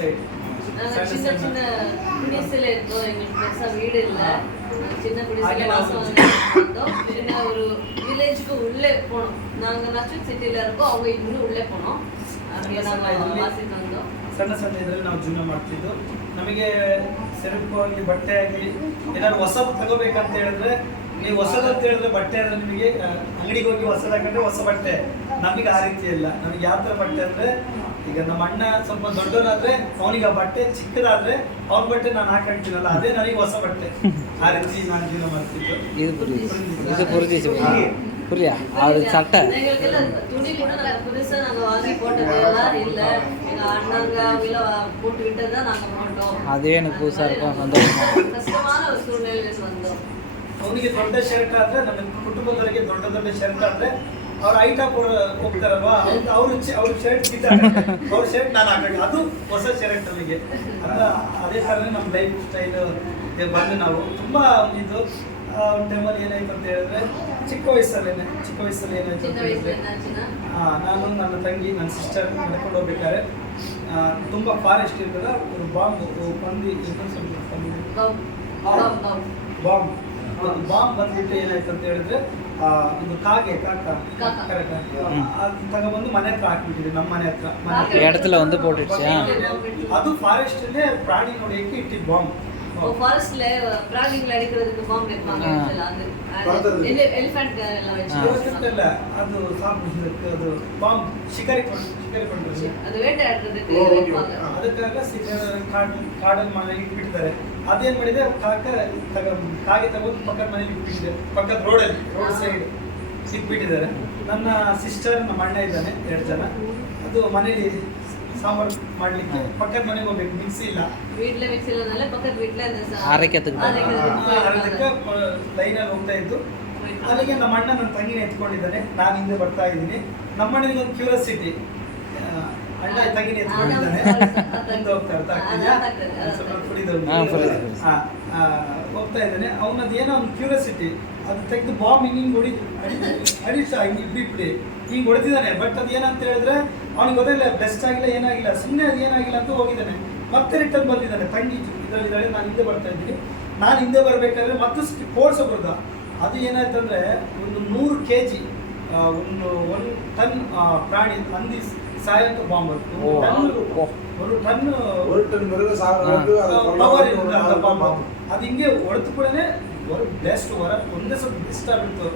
Side நாங்க சின்ன சின்ன குடிசையில இருந்தோம் எங்களுக்கு பெருசா வீடு இல்ல நாங்க சின்ன குடிசையில அங்கே வாசம் நான் வாங்கிட்டு இருந்தோம் சின்ன ஒரு வில்லேஜ்க்கு உள்ளே போனோம் நாங்க நச்சு சிட்டில இருக்கோம் அவங்க இன்னும் உள்ளே போனோம் அங்கே நாங்க வாசிட்டு வந்தோம் ಸಣ್ಣ ಸಣ್ಣ ಇದರಲ್ಲಿ ನಾವು ಜೀವನ ಮಾಡ್ತಿದ್ದು ನಮಗೆ ಸೆರಪು ಆಗಲಿ ಬಟ್ಟೆ ಆಗಲಿ ಏನಾದ್ರು ಹೊಸದು ತಗೋಬೇಕಂತ ಹೇಳಿದ್ರೆ ನೀವು ಹೊಸದು ಅಂತ ಹೇಳಿದ್ರೆ ಬಟ್ಟೆ ಅಂದ್ರೆ ನಿಮಗೆ ಆ, ಅಂಗಡಿಗೆ ಹೋಗಿ ಹೊಸದು ಹಾಕೊಂಡ್ರೆ ಹೊಸ ಬಟ್ಟೆ ನಮಗೆ ಆ ರೀತಿ ಇಲ್ಲ ನಮಗೆ ಯಾವ ಥರ ಬಟ್ಟೆ ಅಂದ್ರೆ ಈಗ ನಮ್ಮ ಅಣ್ಣ ಸ್ವಲ್ಪ ದೊಡ್ಡವನಾದ್ರೆ ಅವನಿಗೆ ಆ ಬಟ್ಟೆ ಚಿಕ್ಕದಾದ್ರೆ ಅವ್ನ ಬಟ್ಟೆ ನಾನು ಹಾಕೊಂತೀನಲ್ಲ ಅದೇ ನನಗೆ ಹೊಸ ಬಟ್ಟೆ ಆ ರೀತಿ ನಾನು ಜೀವನ ಮಾಡ್ತಿದ್ದು இது புரியுது இது புரிஞ்சிச்சு புரியா அது சட்டை எங்களுக்கெல்லாம் துணி கூட நாங்க புதுசா நாங்க வாங்கி போட்டதெல்லாம் இல்ல எங்க அண்ணாங்க அவங்க போட்டு விட்டதுதான் நாங்க போட்டோம் அதுவே எனக்கு புதுசா இருக்கும் சந்தோஷமா இருக்கும். கஷ்டமான ஒரு சூழ்நிலையில வந்தோம் ಅವನಿಗೆ ದೊಡ್ಡ ಶರ್ಟ್ ಆದ್ರೆ ನಮ್ಮ ಕುಟುಂಬದವರಿಗೆ ದೊಡ್ಡ ದೊಡ್ಡ ಶರ್ಟ್ ಆದ್ರೆ ಅವ್ರ ಐಟ ಹೋಗ್ತಾರಲ್ವಾ ಅವ್ರ ಅವ್ರ ಶರ್ಟ್ ಅವ್ರ ಶರ್ಟ್ ನಾನು ಹಾಕಿ ಅದು ಹೊಸ ಶರ್ಟ್ ನಮಗೆ ಅದೇ ಥರ ನಮ್ಮ ಲೈಫ್ ಸ್ಟೈಲ್ ಬಂದು ನಾವು. ತುಂಬ ಇದು ಟೈಮಲ್ಲಿ ಏನಾಯ್ತು ಅಂತ ಹೇಳಿದ್ರೆ ಚಿಕ್ಕ ವಯಸ್ಸಲ್ಲೇನೆ ಚಿಕ್ಕ ವಯಸ್ಸಲ್ಲಿ ಏನಾಯ್ತು ಅಂತ ನಾನು ನನ್ನ ತಂಗಿ ನನ್ನ ಸಿಸ್ಟರ್ ನಡ್ಕೊಂಡು ಹೋಗ್ಬೇಕಾದ್ರೆ ತುಂಬ ಫಾರೆಸ್ಟ್ ಇರ್ತದ ಒಂದು ಬಾಂಬ್ ಬಂದು ಬಾಂಬ್ ಬಾಂಬ್ ಬಂದ್ಬಿಟ್ಟು ಏನಾಯ್ತು ಅಂತ ಹೇಳಿದ್ರೆ ಆ, ಒಂದು ಕಾಗೆ ಕಾಕ ಕಾಕ. ಕರೆಕ್ಟ್ ಹ್ಮ್. ಅದು ತಗೊಬಂದು ಮನೆ ಹತ್ರ ಹಾಕ್ಬಿಟ್ಟಿದೆ ನಮ್ಮ ಮನೆ ಹತ್ರ ಮನೆ ಹತ್ರ. ಕಾಗೆ. இடத்துல வந்து போட்டுடுச்சா ಅದು ಫಾರೆಸ್ಟ್ ಅಲ್ಲೇ ಪ್ರಾಣಿ ನೋಡಿಯಕ್ಕೆ ಇಟ್ಟಿದ್ದು ಬಾಂಬ್ ஃபாரஸ்ட்ல பிராணிகளை அடிக்கிறதுக்கு பாம்பு வைப்பாங்க ஆ. actually. அது பறக்கிறது. எலிஃபென்ட் எல்லாம் வச்சு ஆ. ಇವತ್ತಿಲ್ಲ ಅದು ಸಾಕು ಅದು ಬಾಂಬ್ ಶಿಕಾರಿ ಕೊಂಡು ಶಿಕಾರಿ ಕೊಂಡ್ರು அது வேட்டையாடுறதுக்கு ஓ, okay, வைப்பாங்க okay. ಅದಕ್ಕಾಗ ಸಿಕ್ಕ ಕಾಡು ಕಾಡಲ್ಲಿ ಮನೆಗೆ ಇಟ್ಬಿಟ್ಟಿದ್ದಾರೆ ಅದೇನ್ ಮಾಡಿದೆ ಕಾಕ ತಗ ಕಾಗೆ ತಗೊಂಡು ಪಕ್ಕದ ಮನೇಲಿ ಇಟ್ಬಿಟ್ಟಿದೆ ಪಕ್ಕದ ರೋಡಲ್ಲಿ ರೋಡ್ ಸೈಡ್ ಇಟ್ಬಿಟ್ಟಿದ್ದಾರೆ ನನ್ನ ಸಿಸ್ಟರ್ ನಮ್ಮ ಅಣ್ಣ ಇದ್ದಾನೆ ಎರಡು ಜನ ಅದು ಮನೇಲಿ ಸಾಂಬಾರು ಮಾಡ್ಲಿಕ್ಕೆ ಹ್ಮ್. ಪಕ್ಕದ ಮನೆಗೆ ಹೋಗ್ಬೇಕು ಮಿಕ್ಸಿ ಇಲ್ಲ வீட்ல மிக்ஸ் இல்லனால பக்கத்து வீட்ல அந்த ச- அரைக்கிறதுக்கு அரைக்கிறதுக்கு ಅದಕ್ಕೆ போயிருக்காங்க. ಲೈನಲ್ಲಿ ಹೋಗ್ತಾ ಇದ್ದು போயிருக்காங்க. ಅಲ್ಲಿಗೆ ನಮ್ಮ ಅಣ್ಣ ನನ್ನ ತಂಗಿನ ಎತ್ಕೊಂಡಿದ್ದಾನೆ ನಾನು ಹಿಂದೆ ಬರ್ತಾ ಇದ್ದೀನಿ ನಮ್ಮ ಅಣ್ಣನಿಗೆ ಒಂದು ಕ್ಯೂರಿಯಾಸಿಟಿ ಅಣ್ಣ ತಂಗಿನ ಎತ್ಕೊಂಡಿದ್ದಾನೆ ಆ, ಆ, ಮುಂದೆ ಹೋಗ್ತಾ ಇರ್ತಾ ಆ, ಆಗ್ತಿದ್ಯಾ? ಆಗ್ತದೆ, ಒಂದ್ ಸ್ವಲ್ಪ ಆಗ್ತದೆ. ಕುಡಿದವ್ನು. ಹಾ, ಕುಡಿದ, ಕುಡಿದ. ಹಾ, ಆ, ಹೋಗ್ತಾ ಇದ್ದಾನೆ ಅವನದ್ದು ಏನೋ ಒಂದು ಕ್ಯೂರಿಯಾಸಿಟಿ ಅದು ತೆಗೆದು ಬಾಂಬ್ ಹಿಂಗೆ ಹಿಂಗೆ ಹೊಡಿ ಅಡಿಸ ಹಿಂಗೆ ಇಡಿ ಬಿಡಿ ಹಿಂಗೆ ಹೊಡೆದಿದ್ದಾನೆ. ಬಟ್ ಅದು ಏನಂತ ಹೇಳಿದ್ರೆ ಅವ್ನಿಗೆ ಗೊತ್ತಿಲ್ಲ ಬೆಸ್ಟ್ ಆಗಿಲ್ಲ ಏನಾಗಿಲ್ಲ. ಸುಮ್ಮನೆ ಅದು ಏನಾಗಿಲ್ಲ ಅಂತ ಹೋಗಿದ್ದಾನೆ. ಮತ್ತೆ ರಿಟರ್ನ್ ಬಂದಿದ್ದಾನೆ ತಂಗಿ ಇದರಲ್ಲಿ ನಾನು ಹಿಂದೆ ಬರ್ತಾ ಇದ್ದೀನಿ. ನಾನು ಹಿಂದೆ ಬರಬೇಕಾದ್ರೆ ಮತ್ತೆ ಸ್ಪೋರ್ಟ್ಸ್ ಬರೋದ ಅದು ಏನಾಯ್ತು ಅಂದ್ರೆ ಒಂದು ನೂರು ಕೆ ಜಿ ಒಂದು ಒನ್ ಟನ್ ಪ್ರಾಣಿ ಹಂದಿ ಸಾಯಂತ ಬಾಂಬ್ ಅದು. ಒಂದು ಟನ್ ಒಂದು ಟನ್ ಪವರ್ ಬಾಂಬ್ ಅದು. ಹಿಂಗೆ ಹೊಡೆದು ಕೂಡ ವರ ಬೆಸ್ಟ್ ವರ ಒಂದೇ ಸ್ವಲ್ಪ ಇಷ್ಟ ಆಗ್ಬಿಡ್ತು.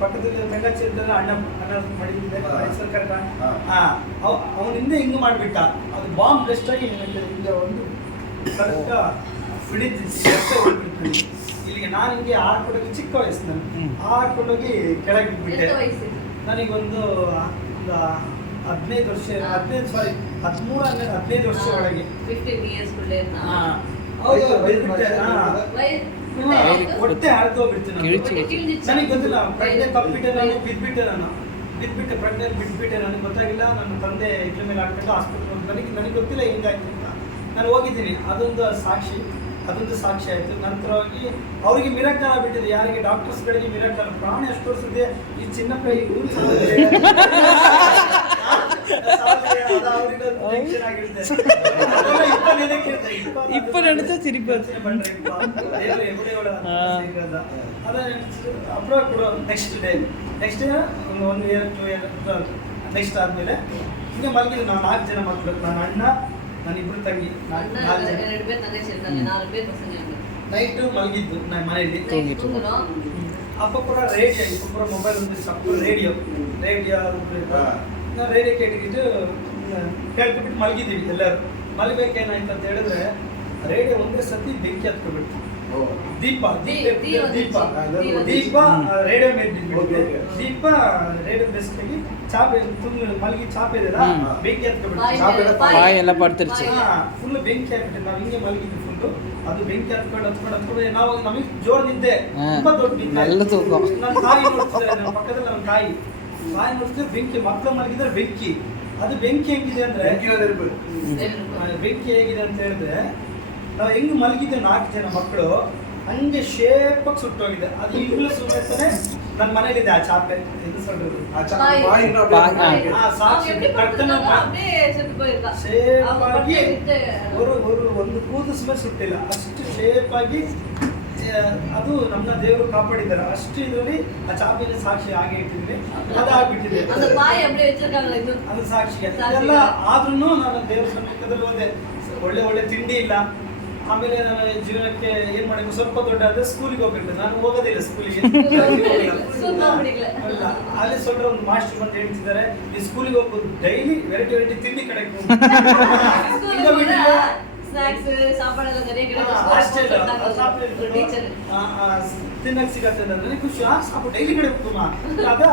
ಪಕ್ಕದಲ್ಲಿ ತಂಗಾಚಿ ಇದ್ದಲ್ಲ ಅಣ್ಣ ಅಣ್ಣ ಮಾಡಿದ್ದೆ ಸರ್ಕಾರ ಹಾ. ಅವನ ಹಿಂದೆ ಹಿಂಗೆ ಮಾಡಿಬಿಟ್ಟ. ಅದು ಬಾಂಬ್ ಬೆಸ್ಟ್ ಆಗಿ ಹಿಂದೆ ಒಂದು ಕರೆಕ್ಟ್ ಹಿಡಿದು ಇಲ್ಲಿಗೆ ನಾನು ಹಿಂಗೆ ಆಡ್ಕೊಂಡೋಗಿ ಚಿಕ್ಕ ವಯಸ್ಸು ನಾನು ಆಡ್ಕೊಂಡೋಗಿ ಕೆಳಗೆ ಬಿಟ್ಟೆ. ನನಗೊಂದು ಹದಿನೈದು ವರ್ಷ ಹದಿನೈದು ಸಾರಿ ಹದಿಮೂರು ಹನ್ನೆರಡು ಹದಿನೈದು ವರ್ಷ ಒಳಗೆ. ಫಿಫ್ಟೀನ್ ಇಯರ್ಸ್ ಹಾಂ. ಬಿದ್ಬಿಟ್ಟೆ ಹೊಟ್ಟೆ ನಾನು. ನನಗೆ ಗೊತ್ತಿಲ್ಲ ಪ್ರಜ್ಞೆ ತಪ್ಪಿಟ್ಟೆ ನಾನು ಬಿದ್ಬಿಟ್ಟೆ ನಾನು. ಬಿದ್ಬಿಟ್ಟೆ ಪ್ರಜ್ಞೆ ಬಿಟ್ಬಿಟ್ಟೆ ನನಗೆ ಗೊತ್ತಾಗಿಲ್ಲ. ನನ್ನ ತಂದೆ ಇದ್ರ ಮೇಲೆ ಹಾಕ್ಬಿಟ್ಟು ಹಾಸ್ಪಿಟ್ಲ್ ನನಗೆ ನನಗೆ ಗೊತ್ತಿಲ್ಲ ಹಿಂಗಾಯ್ತು ಅಂತ. ನಾನು ಹೋಗಿದ್ದೀನಿ. ಅದೊಂದು ಸಾಕ್ಷಿ ಅದೊಂದು ಸಾಕ್ಷಿ ಆಯ್ತು. ನಂತರವಾಗಿ ಅವರಿಗೆ ಮಿರಕಾಲ ಬಿಟ್ಟಿದೆ ಯಾರಿಗೆ? ಡಾಕ್ಟರ್ಸ್ಗಳಿಗೆ ಮಿರಕಾಲ ಪ್ರಾಣ ಎಷ್ಟು ತೋರಿಸಿದೆ ಈ ಚಿನ್ನಪ್ಪ ಈ ಊರು இப்ப நினைச்சா சிரிப்பா அப்புறம் ಕೂಡ ನೆಕ್ಸ್ಟ್ ಡೇ ನೆಕ್ಸ್ಟ್ ಒಂದು one year two year next ಆದಮೇಲೆ ಹಿಂಗೆ ಮಲಗಿದ್ರು ನಾವು ನಾಲ್ಕು ಜನ ಮಕ್ಕಳು ನನ್ನ ಅಣ್ಣ ನನ್ನ ಇಬ್ಬರು ತಂಗಿ ನೈಟು ಮಲಗಿದ್ದು ನಾನು ಮನೆಯಲ್ಲಿ ಅಪ್ಪ ಕೂಡ ರೇಡಿಯೋ ಇಪ್ಪ ಕೂಡ ಮೊಬೈಲ್ ಒಂದು ರೇಡಿಯೋ ರೇಡಿಯೋ ನಾವು ರೈಲ್ವೆ ಕೇಟಿಗಿದ್ದು ಕೇಳ್ಬಿಟ್ಟು ಮಲಗಿದ್ದೀವಿ ಎಲ್ಲರೂ. ಮಲಗಬೇಕೇನಾಯ್ತು ಅಂತ ಹೇಳಿದ್ರೆ ರೇಡಿಯೋ ಒಂದೇ ಸತಿ ಬೆಂಕಿ ಹತ್ಕೊಬಿಡ್ತು. ದೀಪ ದೀಪ ದೀಪ ದೀಪ. ರೇಡಿಯೋ ಮೇಲೆ ದೀಪ ರೇಡಿಯೋ ಬೇಸ್ಗಾಗಿ ಚಾಪೆ ತುಂಬ ಮಲಗಿ ಚಾಪೆ ಇದೆ ಬೆಂಕಿ ಹತ್ಕೊಬಿಡ್ತು. ಫುಲ್ ಬೆಂಕಿ ಹಾಕ್ಬಿಟ್ಟು ನಾವು ಹಿಂಗೆ ಮಲಗಿದ್ವಿ ಫುಲ್ಲು ಅದು ಬೆಂಕಿ ಹತ್ಕೊಂಡು ಹತ್ಕೊಂಡು ಹತ್ಕೊಂಡು ನಾವು ನಮಗೆ ಜೋರ್ ನಿಂತೆ ತುಂಬಾ ದೊಡ್ಡ ಪಕ್ಕದಲ್ಲಿ ನನ್ನ ತಾಯಿ. ಬಾಯಿ ನೋಡಿದ್ರೆ ಬೆಂಕಿ ಮಕ್ಕಳು ಮಲಗಿದ್ರೆ ಬೆಂಕಿ. ಅದು ಬೆಂಕಿ ಹೆಂಗಿದೆ ಅಂದ್ರೆ ಬೆಂಕಿ ಹೇಗಿದೆ ಅಂತ ಹೇಳಿದ್ರೆ ನಾವು ಹೆಂಗ್ ಮಲಗಿದ್ದೆ ನಾಲ್ಕು ಜನ ಮಕ್ಕಳು ಹಂಗೆ ಶೇಪ್ ಸುಟ್ಟೋಗಿದೆ. ಅದು ಈಗಲೂ ಸುಮ್ಮನೆ ನನ್ನ ಮನೇಲಿದೆ ಆ ಚಾಪೆ. ಒಂದು ಒಂದು ಕೂದಲು ಸುಮ್ಮನೆ ಸುಟ್ಟಿಲ್ಲ. ಅಷ್ಟು ಶೇಪ್ ಆಗಿ ಅದು ನಮ್ಮ ದೇವರು ಕಾಪಾಡಿದ್ದಾರೆ. ಅಷ್ಟು ಇದರಲ್ಲಿ ಆ ಚಾಪಿನ ಸಾಕ್ಷಿ ಹಾಗೆ ಇಟ್ಟಿದ್ವಿ ಅದಾಗ್ಬಿಟ್ಟಿದೆ. ಅದು ಸಾಕ್ಷಿ. ಅದೆಲ್ಲ ಆದ್ರೂ ನಾನು ದೇವ್ರ ಸಮೀಪದಲ್ಲಿ ಹೋದೆ. ಒಳ್ಳೆ ಒಳ್ಳೆ ತಿಂಡಿ ಇಲ್ಲ. ಆಮೇಲೆ ನಾನು ಜೀವನಕ್ಕೆ ಏನ್ ಮಾಡಿದ್ರು ಸ್ವಲ್ಪ ದೊಡ್ಡ ಆದ್ರೆ ಸ್ಕೂಲಿಗೆ ಹೋಗ್ಬೇಕು. ನಾನು ಹೋಗೋದಿಲ್ಲ ಸ್ಕೂಲಿಗೆ. ಅಲ್ಲಿ ಸ್ವಲ್ಪ ಒಂದು ಮಾಸ್ಟರ್ ಬಂದು ಹೇಳ್ತಿದ್ದಾರೆ. ಈ ಸ್ಕೂಲಿಗೆ ಹೋಗ್ಬೋದು. ಡೈಲಿ ವೆರೈಟಿ ವೆರೈಟಿ ತಿಂಡಿ ಕಡೆ ಸಾಂಬಾರ್ ಎಲ್ಲ ಟೀಚರ್ ತಿನ್ನಕ್ ಸಿಗತ್ತೆ ಅಂದ್ರೆ ಖುಷಿ. ಡೈಲಿ ಕಡೆ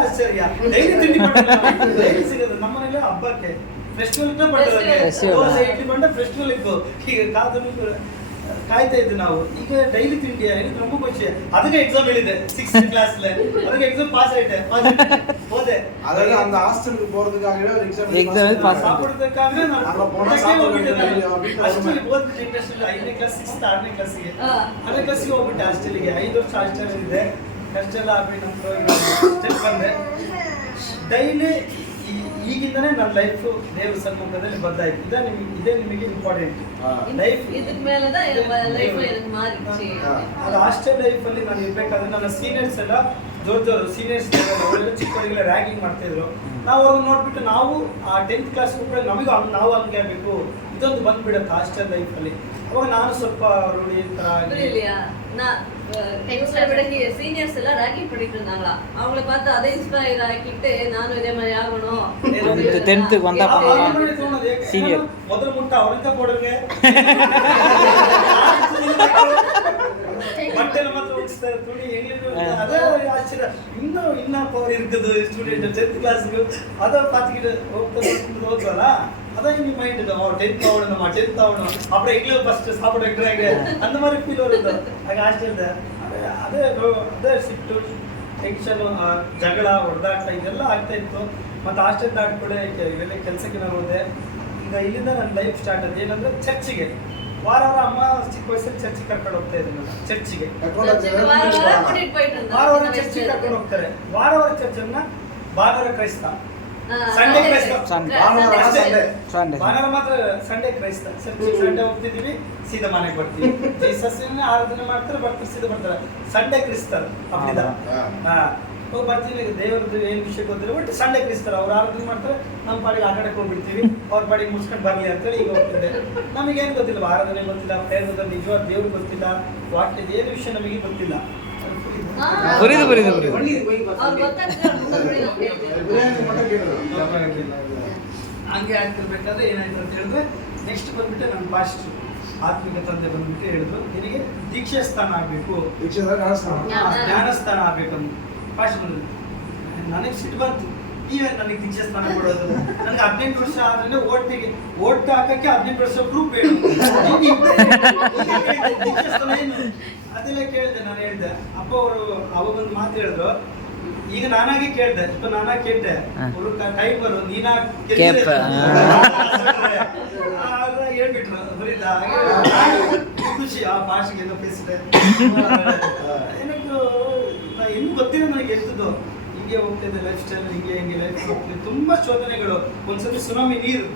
ಆಶ್ಚರ್ಯ. ಡೈಲಿ ತಿಂಡಿ ಡೈಲಿ ಹಬ್ಬಕ್ಕೆ ಫೆಸ್ಟಿವಲ್ ದೋಸೆ ಇಡ್ಲಿ ಬಂಡ ಫೆಸ್ಟಿವಲ್ ಇತ್ತು. ಈಗ ಕಾದು ಕಾಯ್ತಾ ಇದ್ದೆ ನಾವು. ಈಗ ಡೈಲಿ ತಿಂಡಿ ತುಂಬ ಖುಷಿ. ಅದಕ್ಕೆ ಎಕ್ಸಾಮ್ ಹೇಳಿದೆ ಸಿಕ್ಸ್ತ್ ಕ್ಲಾಸ್ ಅದಕ್ಕೆ ಎಕ್ಸಾಮ್ ಪಾಸ್ ಆಯ್ತೆ. ಹೋದೆ. அதாவது அந்த ஹாஸ்டலுக்கு போறதுக்காகவே ಎಕ್ಸಾಮ್ எக்ஸாம் ಅಲ್ಲ, ಸಾಕು ಹೋಗ್ಬಿಟ್ಟೆ ಐದನೇ ಕ್ಲಾಸ್ ಸಿಕ್ಸ್ತ್ ಆರನೇ ಕ್ಲಾಸಿಗೆ ಆರನೇ ಹೋಗ್ಬಿಟ್ಟೆ ಐದು ವರ್ಷ ಹಾಸ್ಟೆಲ್ ಇದೆ. ಕಷ್ಟ ಆಗಿ ಬಂದೆ. ಡೈಲಿ ಈಗಿಂದನೇ ನನ್ನ ಲೈಫ್ ದೇವ್ರ ಸಮ್ಮುಖದಲ್ಲಿ ಬದಲಾಯಿತು ಇದೇ ನಿಮಗೆ ಇದೇ ನಿಮಗೆ ಇಂಪಾರ್ಟೆಂಟ್ ಲೈಫ್ ಅದು ಹಾಸ್ಟೆಲ್ ಲೈಫಲ್ಲಿ ನಾನು ಇರಬೇಕಾದ್ರೆ ನನ್ನ ಸೀನಿಯರ್ಸ್ ಎಲ್ಲ ಜೋರ್ ಜೋರು ಸೀನಿಯರ್ಸ್ ಅವರೆಲ್ಲ ಚಿಕ್ಕವರಿಗೆಲ್ಲ ರ್ಯಾಗಿಂಗ್ ಮಾಡ್ತಿದ್ರು. ನಾವು ಅವ್ರನ್ನ ನೋಡ್ಬಿಟ್ಟು ನಾವು ಆ ಟೆಂತ್ ಕ್ಲಾಸ್ ಕೂಡ ನಮಗೂ ಹಂಗೆ ನಾವು ಹಂಗೆ ಆಗಬೇಕು. ಇದೊಂದು ಬಂದ್ಬಿಡುತ್ತೆ ಹಾಸ್ಟೆಲ್ ಲೈಫಲ್ಲಿ ಅವಾಗ ನಾನು ಸ್ವಲ್ಪ ರೂಢಿ ಥರ எங்களை விட சீனியர்ஸ் எல்லாம் ரேக்கிங் பண்ணிட்டு இருந்தாங்களா அவங்கள பார்த்து அதை இன்ஸ்பயர் ஆக்கிட்டு நானும் இதே ஆகணும் டென்த்துக்கு சீனியர் முதல் முட்டை அவருக்கு போடுங்க இன்னும் என்ன பவர் இருக்குது ஸ்டூடெண்ட் டென்த் அதை பார்த்துக்கிட்டு அதான் நீ மைண்ட் ஓ டென்த் ஆகணும் நம்ம டென்த் ஆகணும் அப்புறம் எங்களே ஃபர்ஸ்ட் சாப்பிட வைக்கிறாங்க அந்த மாதிரி ஃபீல் வருது ಆಗ ಹಾಸ್ಟೆಲ್ ಅದೇ ಅದೇ ಅದೇ ಸಿಟ್ಟು ಟೆನ್ಷನ್ ಜಗಳ ಹೊಡೆದಾಟ ಇದೆಲ್ಲ ಆಗ್ತಾ ಇತ್ತು ಮತ್ತು ಹಾಸ್ಟೆಲ್ ದಾಟ್ಕೊಡೆ ಇವೆಲ್ಲ ಕೆಲಸಕ್ಕೆ ನಾನು ಹೋದೆ ಈಗ ಇಲ್ಲಿಂದ ನನ್ನ ಲೈಫ್ ಸ್ಟಾರ್ಟ್ ಆಯ್ತು ಏನಂದ್ರೆ ಚರ್ಚಿಗೆ ವಾರ ವಾರ ಅಮ್ಮ ಚಿಕ್ಕ ವಯಸ್ಸಲ್ಲಿ ಚರ್ಚಿಗೆ ಕರ್ಕೊಂಡು ಹೋಗ್ತಾ ಇದ್ರು ನನ್ನ ಚರ್ಚಿಗೆ சர்ச்சுக்கு வார வாரம் கூட்டிட்டு போயிட்டு ವಾರ ವಾರ இருந்தாங்க ಚರ್ಚಿಗೆ ಕರ್ಕೊಂಡು ಹೋಗ್ತಾರೆ ವಾರ ವಾರ ಚರ್ಚನ್ನ ಭಾನುವಾರ ಕ್ರೈಸ್ತ ஆ, ಸಂಡೇ. ಕ್ರೈಸ್ತ. ಭಾನುವಾರ. ಭಾನುವಾರ ಮಾತ್ರ ಸಂಡೇ ಕ್ರೈಸ್ತ ಸಂಡೇ ಹೋಗ್ತಿದೀವಿ ಸೀದಾ ಮನೆಗೆ ಬರ್ತೀವಿ. ಜೀಸಸ್ ಆರಾಧನೆ ಮಾಡ್ತಾರೆ ಬರ್ತಾರೆ ಸೀದಾ ಬರ್ತಾರೆ. ಸಂಡೇ ಕ್ರಿಸ್ತರ್ ಅಪ್ಪಿದ ಹಾ. ಹಾ. ಹೋಗಿ ಬರ್ತೀವಿ ದೇವ್ರದ್ದು ಏನು ವಿಷಯ ಗೊತ್ತಿಲ್ಲ ಒಟ್ಟು ಸಂಡೇ ಕ್ರಿಸ್ತರು ಅವ್ರು ಆರಾಧನೆ ಮಾಡ್ತಾರೆ ನಮ್ಮ ಪಾಡಿಗೆ ಆಟ ಹೋಗ್ಬಿಡ್ತೀವಿ. ಅವ್ರ ಪಾಡಿಗೆ ಮುಗಿಸ್ಕೊಂಡು ಬರ್ಲಿ ಅಂತೇಳಿ ಈಗ ಹೋಗ್ತಿದ್ದೆ. ನಮಗೇನು ಗೊತ್ತಿಲ್ಲ ಆರಾಧನೆ ಗೊತ್ತಿಲ್ಲ ಪ್ರೇರ್ ಗೊತ್ತಿಲ್ಲ ನಿಜವಾದ ದೇವ್ರು ಗೊತ್ತಿಲ್ಲ ವಾಕ್ಯದ ಏನು ವಿಷಯ ನಮಗೆ ಗೊತ್ತಿಲ್ಲ. புரியுது, புரியுது, புரியுது. ಅವ್ರು ಗೊತ್ತಾಗ್ತದೆ ಮುಂದೆ ಕೇಳ್ತೀನಿ. ಬಿರಿಯಾನಿ ಮಟ್ಟ ಕೇಳಿದ್ರು ಹಂಗೆ ಆಗ್ತಿರ್ಬೇಕಾದ್ರೆ ಏನಾಯ್ತು ಅಂತ ಹೇಳಿದ್ರೆ ನೆಕ್ಸ್ಟ್ ಬಂದ್ಬಿಟ್ಟು ನನ್ನ ಪಾಸ್ಟ್ ಆತ್ಮಿಕ ತಂದೆ ಬಂದ್ಬಿಟ್ಟು ಹೇಳಿದ್ರು ನಿನಗೆ ದೀಕ್ಷೆ ಸ್ಥಾನ ಆಗಬೇಕು ದೀಕ್ಷೆದಾಗ ಕಾಣಿಸ್ತಾನ ಜ್ಞಾನ ಸ್ಥಾನ ಆಗ್ಬೇಕಂತ ಪಾಸ್ಟ್ ಬಂದ್ರು ನನಗೆ ಸಿಟ್ಟು ಬಂತು ನೀವೇ ನನಗೆ ದೀಕ್ಷೆ ಸ್ಥಾನ ಕೊಡೋದು ನನಗೆ ಹದಿನೆಂಟು ವರ್ಷ ಆದ್ರೆ ಓಟಿಗೆ ಓಟ್ ಹಾಕಕ್ಕೆ ಹದಿನೆಂಟು ವರ್ಷ ಪ್ರೂಫ್ ಬೇಡ ಅದೆಲ್ಲ ಕೇಳಿದೆ ನಾನು ಹೇಳಿದೆ. ಅಪ್ಪ ಅವರು ಅವಾಗೊಂದು ಮಾತು ಹೇಳಿದ್ರು. ಈಗ ನಾನಾಗೆ ಕೇಳ್ದೆ ಇಪ್ಪ ನಾನಾಗಿ ಕೇಳ್ದೆ. ಕೈ ಅವರು ಟೈಮ್ ಬರು ನೀನಾ ಹೇಳ್ಬಿಟ್ರು ಬರೀತಾ ಖುಷಿ ಆ ಭಾಷೆಗೆ ಏನೋ ಪೇಸಿದೆ ಏನಕ್ಕೂ ಇನ್ನು ಗೊತ್ತಿಲ್ಲ ನನಗೆ ಎಷ್ಟದು. ಹಿಂಗೆ ಹೋಗ್ತಿದ್ದೆ ಲೈಫ್ ಸ್ಟೈಲ್ ಹಿಂಗೆ ಹಿಂಗೆ ಲೈಫ್ ತುಂಬಾ ಶೋಧನೆಗಳು. ಒಂದ್ಸತಿ ಸುನಾಮಿ ನೀರು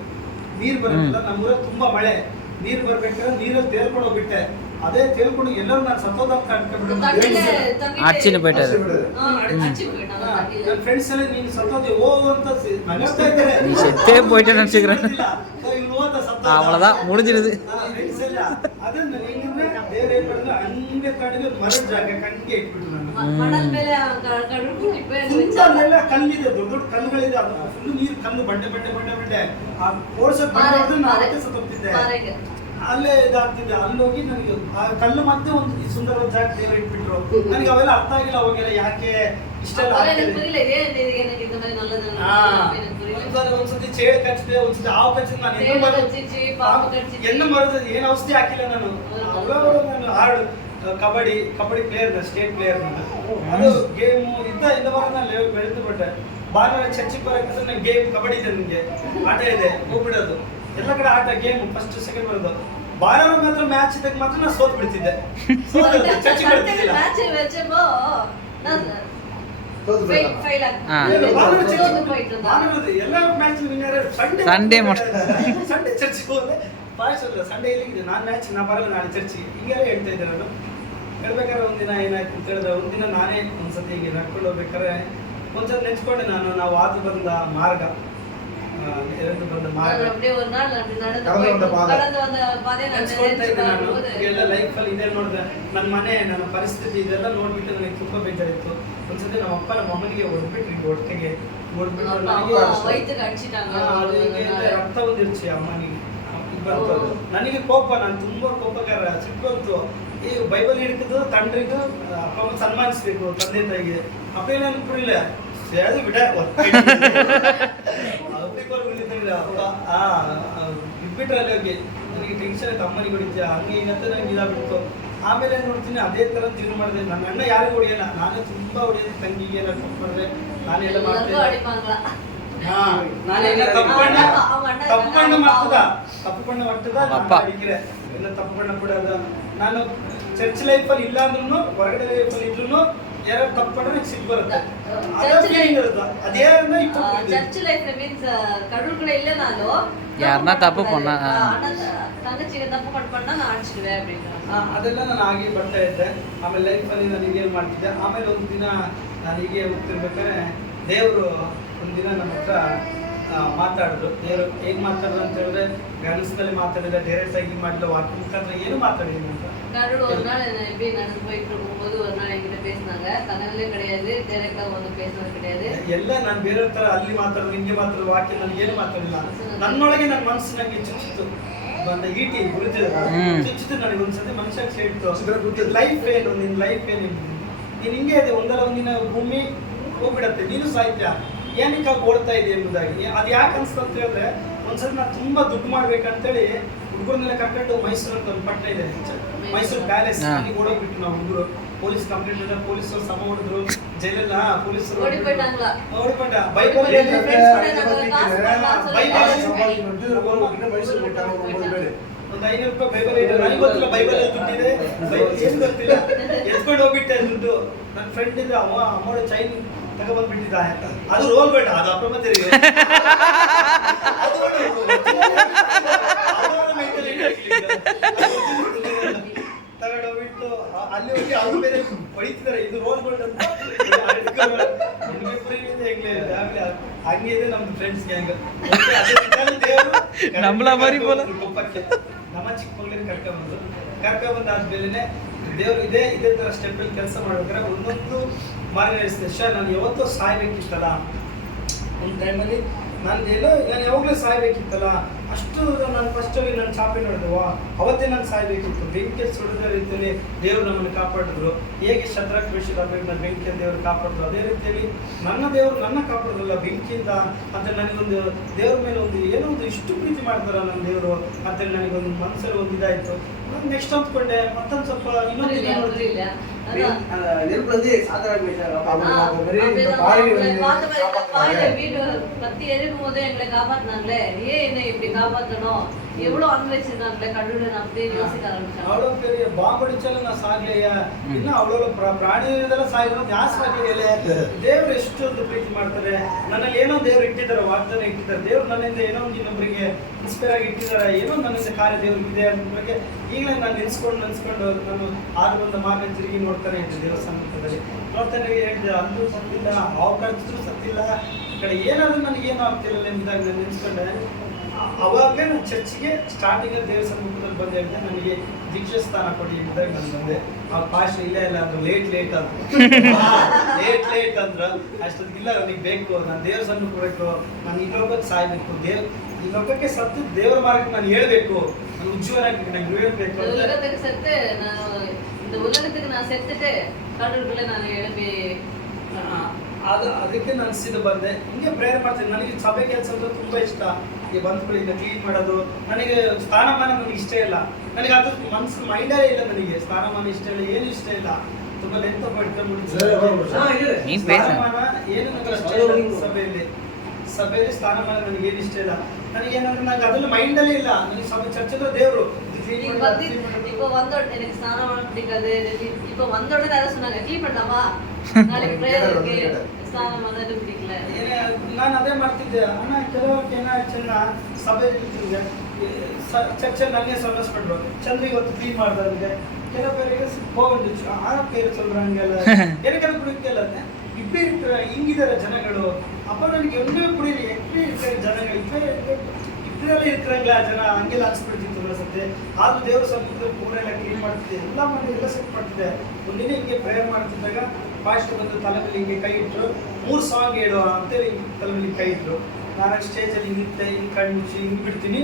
ನೀರು ಬರುತ್ತಲ್ಲ ನಮ್ಮೂರ ತುಂಬಾ ಮಳೆ. ನೀರು ಬರ್ಬೇಕಾದ್ರೆ ನೀರಲ್ಲಿ ತೇಲ್ಕೊಂಡು ಹೋಗ್ಬಿಟ್ಟೆ ಅದೇ ತೇಲ್ಕೊಂಡು ಎಲ್ಲರೂ ನಾನು ಸತ್ತೋದ ಅಂತ ಅನ್ಕೊಂಡ್ಬಿಟ್ಟು தண்ணியில தண்ணியில ஆட்சின்னு போயிட்டாரு ಅಷ್ಟೇ ಬಿಡೋದು. ஆ, அடிச்சு போயிட்டாங்க தண்ணியில. ನನ್ನ ಫ್ರೆಂಡ್ಸ್ ಎಲ್ಲ ನೀನು ಸತ್ತೋದಿ ಓ ಅಂತ ಸಿ- ನಗಾಡ್ತಾ ಇದ್ದಾರೆ நீ செத்தே போயிட்டேன்னு நினைச்சுக்கிறேன். ಇವ್ನು ಹೋದ ಸತ್ತ அவ்வளவுதான் முடிஞ்சிருது ಫ್ರೆಂಡ್ಸ್ ಎಲ್ಲ ಅದನ್ನ ಹೆಂಗಂದ್ರೆ ದೇವ್ರ ಏನ್ ಮಾಡಿದ್ರು ಹಂಗೆ ಕಡೆಗೆ ಮರದ ಜಾಗ ಕಣ್ಣಿಗೆ ಇಟ್ಬಿಟ್ರು ಕಲ್ಲಿದೆ ದೊಡ್ಡ ದೊಡ್ಡ ಕಲ್ಲುಗಳಿದೆ. ಅದನ್ನ ಫುಲ್ ನೀರ್ ಕಲ್ಲು ಬಂಡೆ ಬಂಡೆ ಬಂಡೆ ಬಂಡೆ. ಆ ಓಡಿಸೋಕೆ ನಾನು ಅದಕ್ಕೆ ಅಲ್ಲೇ ಇದಾಗ್ತಿದೆ. ಅಲ್ಲೋಗಿ ಹೋಗಿ ಆ ಕಲ್ಲು ಮತ್ತೆ ಒಂದು ಸುಂದರವಾದ ಜಾಗ ದೇವರು ಇಟ್ಬಿಟ್ರು. ನನಗೆ ಅವೆಲ್ಲ ಅರ್ಥ ಆಗಿಲ್ಲ ಅವಾಗೆಲ್ಲ ಯಾಕೆ ಇಷ್ಟೆಲ್ಲ ಒಂದ್ಸತಿ ಚೇಳ್ ಕಚ್ಚಿದೆ ಒಂದ್ಸತಿ ಹಾವು ಕಚ್ಚಿದೆ ನಾನು ಹೆಣ್ಣು ಮರದ. ಏನು ಔಷಧಿ ಹಾಕಿಲ್ಲ ನಾನು. ಹಾಡು. Kabaddi kabaddi player state player ಅದು ಗೇಮು ಇದ್ದ ಇಂದ ಬರೋ ನಾನು ಲೆವೆಲ್ ಬೆಳೆದು ಬಿಟ್ಟೆ ಭಾನುವಾರ ಚರ್ಚಿಗೆ ಬರೋಕ್ಕೆ ನಂಗೆ ಗೇಮ್ ಕಬಡ್ಡಿ ಇದೆ ನನಗೆ ಆಟ ಇದೆ ಹೋಗ್ಬಿಡೋದು. ಎಲ್ಲ ಕಡೆ ಆಟ ಗೇಮ್ ಫಸ್ಟ್ ಸೆಕೆಂಡ್ ಬರೋದು. ಭಾನುವಾರ ಮಾತ್ರ ಮ್ಯಾಚ್ ಇದ್ದಾಗ ಮಾತ್ರ ನಾನು ಸೋತ್ ಬಿಡ್ತಿದ್ದೆ. ಚರ್ಚೆಗೆ ಬರ್ತಿದ್ದಿಲ್ಲ. ಮ್ಯಾಚ್. ಇಲ್ಲ, ವಿನ್ನರ್ ಸಂಡೇ ಸಂಡೇ ಚರ್ಚಿಗೆ ಹೋದ್ರೆ ಸಂಡೇ ಇಲ್ಲಿ ನಾನು ಮ್ಯಾಚ್ ನಾ ಬರಲ್ಲ ನಾಳೆ ಚರ್ಚಿಗೆ. ಹಿಂಗೆಲ್ಲ ಹೇಳ್ತಾ ಇದ್ದೆ ನಾನು. ಹೇಳ್ಬೇಕಾದ್ರೆ ಒಂದಿನ ಏನಾಯ್ತು ಅಂತ ಹೇಳಿದ್ರೆ ಒಂದಿನ ನಾನೇ ಒಂದ್ಸತಿ ಹೀಗೆ ನಡ್ಕೊಂಡು ಹೋಗ್ಬೇಕಾದ್ರೆ ಒಂದ್ಸತಿ ನೆಚ್ಕೊಂಡೆ ನಾನು ನಾವು ಆತು ಬಂದ ಮಾರ್ಗ. ಎಳೆದು ಬಂದ ಮಾರ್ಗ. ಕಳೆದ ಒಂದು ಪಾದ. ನೆಚ್ಕೊಳ್ತಾ ಇದ್ದೆ ನಾನು. ಎಲ್ಲ ಲೈಫ್ ಅಲ್ಲಿ ಇದೆ ನೋಡಿದೆ. ನನ್ನ ಮನೆ ನನ್ನ ಪರಿಸ್ಥಿತಿ ಇದೆಲ್ಲ ನೋಡ್ಬಿಟ್ಟು ನನಗೆ ತುಂಬಾ ಬೇಜಾರಿತ್ತು. ಒಂದ್ಸತಿ ನಮ್ಮ ಅಪ್ಪ ನಮ್ಮ ಮಮ್ಮನಿಗೆ ಹೊಡ್ಬಿಟ್ರಿ ಹೊಟ್ಟೆಗೆ ರಕ್ತ ಬಂದಿರ್ಚಿ ಅಮ್ಮನಿಗೆ. ನನಗೆ ಕೋಪ ನಾನು ತುಂಬಾ ಕೋಪಕಾರ ಸಿಕ್ಕಂತು ಈ ಬೈಬಲ್ ಹಿಡ್ಕಿದ್ದು ತಂಡ್ರಿಗೂ ಅಪ್ಪನ ಸನ್ಮಾನಿಸ್ಬೇಕು ತಂದೆ ತಾಯಿಗೆ ಅಪ್ಪೇನ ಅನ್ಕೊಂಡಿಲ್ಲ ಅದು ಬಿಡ ಅವ್ರಿಗೆ ಅಪ್ಪ ಆ ಬಿಟ್ಬಿಟ್ರೆ ಅಲ್ಲಿ ಅವ್ರಿಗೆ ನನಗೆ ಟೆನ್ಷನ್ ಆಯ್ತು ಅಮ್ಮನಿಗೆ ಹೊಡಿತೀಯ ಹಂಗೆ ಹಿಂಗಂತ ನಂಗೆ ಇದಾಗ್ಬಿಡ್ತು ಆಮೇಲೆ ನೋಡ್ತೀನಿ ಅದೇ ಥರ ತಿರುಗಿ ಮಾಡಿದೆ ನನ್ನ ಅಣ್ಣ ಯಾರಿಗೂ ಹೊಡೆಯಲ್ಲ ನಾನೇ ತುಂಬ ಹೊಡೆಯೋದು ತಂಗಿಗೆ ನಾನು ತಪ್ಪು ಮಾಡಿದ್ರೆ ನಾನೆಲ್ಲ ಮಾಡ್ತೇನೆ ತಪ್ಪಣ್ಣ ಮಾಡ್ತದ ತಪ್ಪು ಬಣ್ಣ ಮಾಡ್ತದ ಅಡಿಗಿರ ಎಲ್ಲ ತಪ್ಪು ಬಣ್ಣ ಬಿಡೋದ ನಾನು ಚರ್ಚ್ ಲೈಫಲ್ಲಿ ಇಲ್ಲ ಅಂದ್ರೂ ಹೊರಗಡೆ ಲೈಫಲ್ಲಿ ಇದ್ರು ಯಾರು ತಪ್ಪಣ್ಣ ನಂಗೆ ಸಿಟ್ಟು ಬರುತ್ತೆ ಅದೇ ಚರ್ಚ್ feeling ಇರುತ್ತೆ ಅದೇ ಇಟ್ಟು சர்ச் லைஃப்ல மீன்ஸ் கடவுள் கூட இல்லனாலும் யாருன்னா தப்பு பண்ணா, ஆ. தங்கச்சிங்க தப்பு பண்ண பண்ணா நான் அடிச்சிடுவேன் அப்படின்றாங்க ಅದೆಲ್ಲ ನಾನು ಹಾಗೆ ಬರ್ತಾ ಇದ್ದೆ ಆಮೇಲೆ ಲೈಫಲ್ಲಿ ನಾನು ಹೀಗೆ ಮಾಡ್ತಿದ್ದೆ ಆಮೇಲೆ ಒಂದು ದಿನ ನಾನು ಹೀಗೆ ಹೋಗ್ತಿರ್ಬೇಕಾದ್ರೆ ದೇವರು ಒಂದಿನ ನಮ್ಮ ಹತ್ರ ಆ, ಮಾತಾಡಿದ್ರು ದೇವರು ಹೇಗೆ ಮಾತಾಡಿದ್ರು ಅಂತ ಹೇಳಿದ್ರೆ ಗಣಸದಲ್ಲಿ ಮಾತಾಡಿಲ್ಲ ಡೈರೆಕ್ಟ್ ಆಗಿ ಮಾಡಿಲ್ಲ ವಾಕ್ಯ ಮುಖಾಂತರ ಏನು ಮಾತಾಡಿಲ್ಲ ಅಂತ கடவுள் ஒரு நாள் என்ன எப்படி நடந்து போயிட்டு இருக்கும்போது ஒரு நாள் என்கிட்ட பேசினாங்க கனவுலே கிடையாது டைரக்டா வந்து பேசுனது கிடையாது ಎಲ್ಲ ನಾನು ಬೇರೆ ತರ ಅಲ್ಲಿ ಮಾತಾಡೋದು ಹಿಂಗೆ ಮಾತಾಡೋದು ವಾಕ್ಯ ನನಗೆ ಏನು ಮಾತಾಡಿಲ್ಲ ನನ್ನೊಳಗೆ ನನ್ನ ಮನಸ್ಸು ನನಗೆ ಚುಚ್ಚಿತು ಬಂದ ಈಟಿ ಗುರುತಿದ ಹ್ಮ್. ಚುಚ್ಚಿತು ನನಗೆ ಒಂದ್ಸತಿ ಮನುಷ್ಯ ಹೇಳ್ತು ಚಿತ್ರ ಗುರುತಿದ್ದು. ಲೈಫ್ ಏನು ನಿನ್ ಲೈಫ್ ಏನು ನೀನ್ ಹಿಂಗೆ ಇದೆ ಒಂದಲ್ಲ ಒಂದಿನ ಭೂಮಿ ಹೋಗ್ಬಿಡತ್ತೆ ನೀನು ಸಾಹಿತ್ಯ ಏನಕ್ಕೆ ಓಡ್ತಾ ಇದೆ ಎಂಬುದಾಗಿ ಅದು ಯಾಕೆ ಅನ್ಸ್ತು ಅಂತ ಹೇಳಿದ್ರೆ ಒಂದ್ಸತಿ ನಾನು ತುಂಬಾ ದುಡ್ಡು ಮಾಡ್ಬೇಕಂತೇಳಿ ಇಬ್ಬರನ್ನೆಲ್ಲ ಕರ್ಕೊಂಡು ಮೈಸೂರಲ್ಲಿ ಒಂದು ಪಟ್ಟಣ ಇದೆ ಮೈಸೂರು ಪ್ಯಾಲೇಸ್ ಅಲ್ಲಿ ಓಡೋಗ್ಬಿಟ್ಟು ನಾವು ಹುಡುಗರು ಪೊಲೀಸ್ ಕಂಪ್ಲೇಂಟ್ ಇಲ್ಲ ಪೊಲೀಸರು ಸಮ ಹೊಡೆದ್ರು ಜೈಲಲ್ಲ ಪೊಲೀಸರು ಹೊಡಿಪಟ್ಟ ಬೈಬಲ್ ಒಂದು ಐನೂರು ರೂಪಾಯಿ ಬೈಬಲ್ ಇದೆ ನನಗೆ ಗೊತ್ತಿಲ್ಲ ಬೈಬಲ್ ದುಡ್ಡಿದೆ ಏನು ಗೊತ್ತಿಲ್ಲ ಎತ್ಕೊಂಡು ಹೋಗ್ಬಿಟ್ಟೆ ದುಡ್ಡು ನನ್ನ ಫ್ರೆಂಡ್ ಇದ್ರೆ ಅವ ಅಮ್ಮೋಡ ಚೈನ್ ಅಂತ ಅದು ರೋಲ್ ಬೇಡ ಅದು ಅಪ್ರಮತ್ತೆ ಅದು ತಗೊಂಡೋಗ್ಬಿಟ್ಟು ಅಲ್ಲಿ ಹೋಗಿ ಅವ್ರು ಬೇರೆ ಹೊಡಿತಿದ್ದಾರೆ ಇದು ರೋಲ್ ಗೋಲ್ಡ್ ಅಂತ ಹಂಗೆ ಇದೆ ನಮ್ದು ಫ್ರೆಂಡ್ಸ್ ಗ್ಯಾಂಗ್ ದೇವರು ನಮ್ಲ ಮರಿ ಬೋಲ. ಕುಪ್ಪಕ್ಕೆ ನಮ್ಮ ಚಿಕ್ಕಮಗಳೂರಿಗೆ ಕರ್ಕೊಂಡ್ಬಂದು ಕರ್ಕೊಂಡ್ಬಂದಾದ್ಮೇಲೆ ದೇವ್ರು ಇದೇ ಇದೇ ತರ ಸ್ಟೆಪ್ ಅಲ್ಲಿ ಕೆಲಸ ಮಾಡ್ಬೇಕಾದ್ರೆ ಒಂದೊಂದು ಮಾರ್ಗ ಸರ್ ನಾನು ಯಾವತ್ತೂ ಸಾಯ್ಬೇಕಿತ್ತಲ್ಲ? ಒಂದು ಟೈಮಲ್ಲಿ ನಾನು ಎಲ್ಲೋ ನಾನು ಯಾವಾಗಲೂ ಸಾಯ್ಬೇಕಿತ್ತಲ್ಲ? ಅಷ್ಟು ನಾನು ಫಸ್ಟ್ ಹೋಗಿ ನಾನು ಚಾಪೆ ನೋಡಿದವ ಅವತ್ತೇ ನಾನು ಸಾಯ್ಬೇಕಿತ್ತು. ಬೆಂಕಿ ಸುಡಿದ ರೀತಿಯಲ್ಲಿ ದೇವರು ನಮ್ಮನ್ನು ಕಾಪಾಡಿದ್ರು. ಹೇಗೆ ಶದ್ರಕ್ ಬೇಷಿದ ನನ್ನ ಬೆಂಕಿಯ ದೇವರು ಕಾಪಾಡಿದ್ರು. ಅದೇ ರೀತಿಯಲ್ಲಿ ನನ್ನ ದೇವರು ನನ್ನ ಕಾಪಾಡಿದ್ರಲ್ಲ ಬೆಂಕಿಯಿಂದ. ಅಂದರೆ ನನಗೊಂದು ದೇವ್ರ ಮೇಲೆ ಒಂದು ಏನೋ ಒಂದು ಇಷ್ಟು ಪ್ರೀತಿ ಮಾಡ್ತಾರ ನನ್ನ ದೇವರು. ಅಂದರೆ ನನಗೊಂದು ಮನಸ್ಸಲ್ಲಿ ಒಂದು ಇದಾಯಿತು. ನಾನು ನೆಕ್ಸ್ಟ್ ಅಂದ್ಕೊಂಡೆ ಮತ್ತೊಂದು ಸ್ವಲ್ಪ ಇನ್ನೊಂದು புரியல ಇನ್ನೊಂದು புரியல அதான் அந்த நெருப்பு வந்து சாதாரண விஷயம் ஆ, அது மாதிரி இந்த அப்படிதான் பாய் அவங்களை வந்து பார்த்த மாதிரி இந்த காப்பாத்துறாங்க. பாயில வீடு கத்தி எரிக்கும் போதே எங்களை காப்பாத்துனாங்களே ஏன் என்னை இப்படி காப்பாத்தணும் எவ்வளவு அனுபவிச்சிருந்தாங்களே கடவுளை நான் அப்படியே யோசிக்க ஆரம்பிச்சேன் அவ்வளோ பெரிய பாம்பு அடிச்சாலும் நான் சாகலையா ಇನ್ನು ಅವಳವಳ ಪ್ರಾಣಿಗಳೆಲ್ಲ ಸಾಯಿರೋದು ಯಾರು ಸಾಗಲಿಲ್ಲ ದೇವ್ರು ಎಷ್ಟು ಒಂದು ಪ್ರೀತಿ ಮಾಡ್ತಾರೆ ನನ್ನಲ್ಲಿ ಏನೋ ದೇವ್ರು ಇಟ್ಟಿದ್ದಾರೆ ವಾಗ್ದಾನ ಇಟ್ಟಿದ್ದಾರೆ ದೇವ್ರು ನನ್ನಿಂದ ಏನೋ ಒಂದು ಇನ್ನೊಬ್ಬರಿಗೆ ಇನ್ಸ್ಪೈರ್ ಆಗಿ ಇಟ್ಟಿದ್ದಾರೆ ಏನೋ ನನ್ನಿಂದ ಕಾರ್ಯ ದೇವ್ರಿಗೆ ಇದೆ ಅನ್ನೋ ಬಗ್ಗೆ ಈಗಲೇ ನಾನು ನೆನ್ಸ್ಕೊಂಡು ನೆನ್ಸ್ಕೊಂಡು ನಾನು ಆರು ಬಂದ ಮಾರ್ಗ ತಿರುಗಿ ನೋಡ್ತಾನೆ ಇದ್ದೆ ದೇವ್ರ ಸಮ್ಮುಖದಲ್ಲಿ ನೋಡ್ತಾನೆ ಹೇಳಿದೆ ಅಲ್ಲೂ ಸತ್ತಿಲ್ಲ ಹಾವು ಕಳ್ಸಿದ್ರು ಸತ್ತಿಲ್ಲ ಈ ಕಡೆ ಏನಾದ್ರೂ ನನಗೇನು ಆಗ್ತಿಲ್ಲ ಎಂಬುದಾಗಿ ನಾನು ನೆನ್ಸ್ಕೊಂಡೆ ಆ- ಅವಾಗಲೇ ನಾನು ಚರ್ಚಿಗೆ ಸ್ಟಾರ್ಟಿಂಗ್ ದೇವ್ರ ಸಮ್ಮುಖದಲ್ಲಿ ಬಂದು ಹೇಳಿದೆ ನನಗೆ ದೀಕ್ಷಾ ಸ್ಥಾನ ಕೊಡಿ ಎಂಬುದಾಗಿ ನಾನು ಬಂದೆ ಆ ಪಾಶ ಇಲ್ಲೇ ಇಲ್ಲ ಅಂದ್ರು ಲೇಟ್ ಲೇಟ್ ಅಂದ್ರು ಲೇಟ್ ಲೇಟ್ ಅಂದ್ರ ಅಷ್ಟೊತ್ತಿಗಿಲ್ಲ ನನಗೆ ಬೇಕು ನಾನು ದೇವ್ರ ಸನ್ಮುಖ ಬೇಕು ನಾನು ಈ ಲೋಕಕ್ಕೆ ಸಾಯ್ಬೇಕು ದೇವ್ ಈ ಲೋಕಕ್ಕೆ ಸತ್ತು ದೇವ್ರ ಮಾರ್ಗಕ್ಕೆ ನಾನು ಹೇಳ್ಬೇಕು ನಾನು ಉಜ್ವಲಾಗಿ ನಂಗೆ ಹೇಳ್ಬೇಕು இந்த ಅಂತ உலகத்துக்கு செத்து நான் இந்த உலகத்துக்கு நான் செத்துட்டு கடவுளுக்குள்ள நான் எழுப்பி ಆ, ಅದು ಅದಕ್ಕೆ ನಾನು ಸೀದಾ ಬಂದೆ ಹಿಂಗೆ ಪ್ರೇಯರ್ ಮಾಡ್ತೀನಿ ನನಗೆ ಸಭೆ ಕೆಲಸ ಅಂದ್ರೆ ತುಂಬಾ ಇಷ್ಟ ಈ ಬಂದ್ಗಳಿಂದ ಕ್ಲೀನ್ ಮಾಡೋದು ನನಗೆ ಸ್ಥಾನಮಾನ ನನಗೆ ಇಷ್ಟ ಇಲ್ಲ ನನಗೆ ಅದು ಮನ್ಸು ಮೈಂಡೇ ಇಲ್ಲ ನನಗೆ ಸ್ಥಾನಮಾನ ಇಷ್ಟ ಇಲ್ಲ ಏನು ಇಷ್ಟ ಇಲ್ಲ ತುಂಬಾ ಲೆಂತ್ ಸರಿ, ಬರ್ಬೋದು. ஆ, இல்ல. ನೀನ್ ಪೇಸ ಸ್ಥಾನಮಾನ ಏನು ನನಗೆ ಇಷ್ಟ ಇಲ್ಲ ಸಭೆಯಲ್ಲಿ ಸಭೆಯಲ್ಲಿ ಸ್ಥಾನಮಾನ ನನಗೆ ಏನು ಇಷ್ಟ ಇಲ್ಲ ನನಗೇನಂದ್ರೆ ನಂಗೆ ಅದ್ರಲ್ಲಿ ಮೈಂಡಲ್ಲೇ ಇಲ್ಲ ನನಗೆ ಸಭೆ ಚರ್ಚದ ದೇವರು நீங்க பத்தி இப்ப வந்தோட எனக்கு ஸ்நானம் பண்ண பிடிக்காது இப்ப வந்தோட யாரும் சொன்னாங்க க்ளீன் பண்ணாமா நாளைக்கு ப்ரேயர் இருக்கு ஸ்நானம் பண்ணது பிடிக்கல ನಾನು ಅದೇ ಮಾಡ್ತಿದ್ದೆ. ಅಣ್ಣ ಕೆಲವ್ರಿಗೆ ಏನ ಚಂದ್ರ? ಸಭೆ ಇರ್ತಿದ್ದೆ ಚರ್ಚೆ ನನಗೆ ಸರ್ವಿಸ್ ಬಿಟ್ರು ಚಂದ್ರ ಇವತ್ತು ಕ್ಲೀನ್ ಮಾಡ್ಬಾರ್ದಿದೆ ಕೆಲವು ಬೇರೆಗೆ ಹೋಗೋದು ಆ ಪೇರು ಚಂದ್ರ ಹಂಗೆಲ್ಲ. ಏನಕ್ಕೆ ಕುಡಿತಿಲ್ಲ ಅಂದ್ರೆ ಇಬ್ಬರು ಹಿಂಗಿದ್ದಾರೆ ಜನಗಳು. ಅಪ್ಪ ನನಗೆ ಒಂದೇ ಕುಡೀರಿ. ಎಬ್ಬೇ ಇರ್ತಾರೆ ಜನಗಳು? ಇಬ್ಬರೇ ಇಬ್ಬರಲ್ಲೇ ಇರ್ತಾರಲ್ಲ ಜನ? ಹಂಗೆಲ್ಲ ಅನ್ಸ್ಬಿಡ್ತಿತ್ತು ಅನ್ಸತ್ತೆ ಆದ್ರೂ ದೇವ್ರ ಸಮುದ್ರ ಊರೆಲ್ಲ ಕ್ಲೀನ್ ಮಾಡ್ತಿದ್ದೆ. ಎಲ್ಲ ಮನೆ ಎಲ್ಲ ಸೆಟ್ ಮಾಡ್ತಿದ್ದೆ. ಒಂದಿನ ಹಿಂಗೆ ಪ್ರೇಯರ್ ಮಾಡ್ತಿದ್ದಾಗ ಫಾಸ್ಟ್ ಬಂದು ತಲೆಮಲಿಗೆ ಕೈ ಇಟ್ಟರು ಮೂರು ಸಾಂಗ್ ಹೇಳೋ ಅಂತೇಳಿ ತಲೆಮಲಿಗೆ ಕೈ ಇಟ್ಟರು ನಾನು ಸ್ಟೇಜಲ್ಲಿ ಹಿಂಗಿತ್ತೆ ಹಿಂಗೆ ಕಣ್ಣು ಮುಚ್ಚಿ, ಹಿಂಗೆ ಬಿಡ್ತೀನಿ.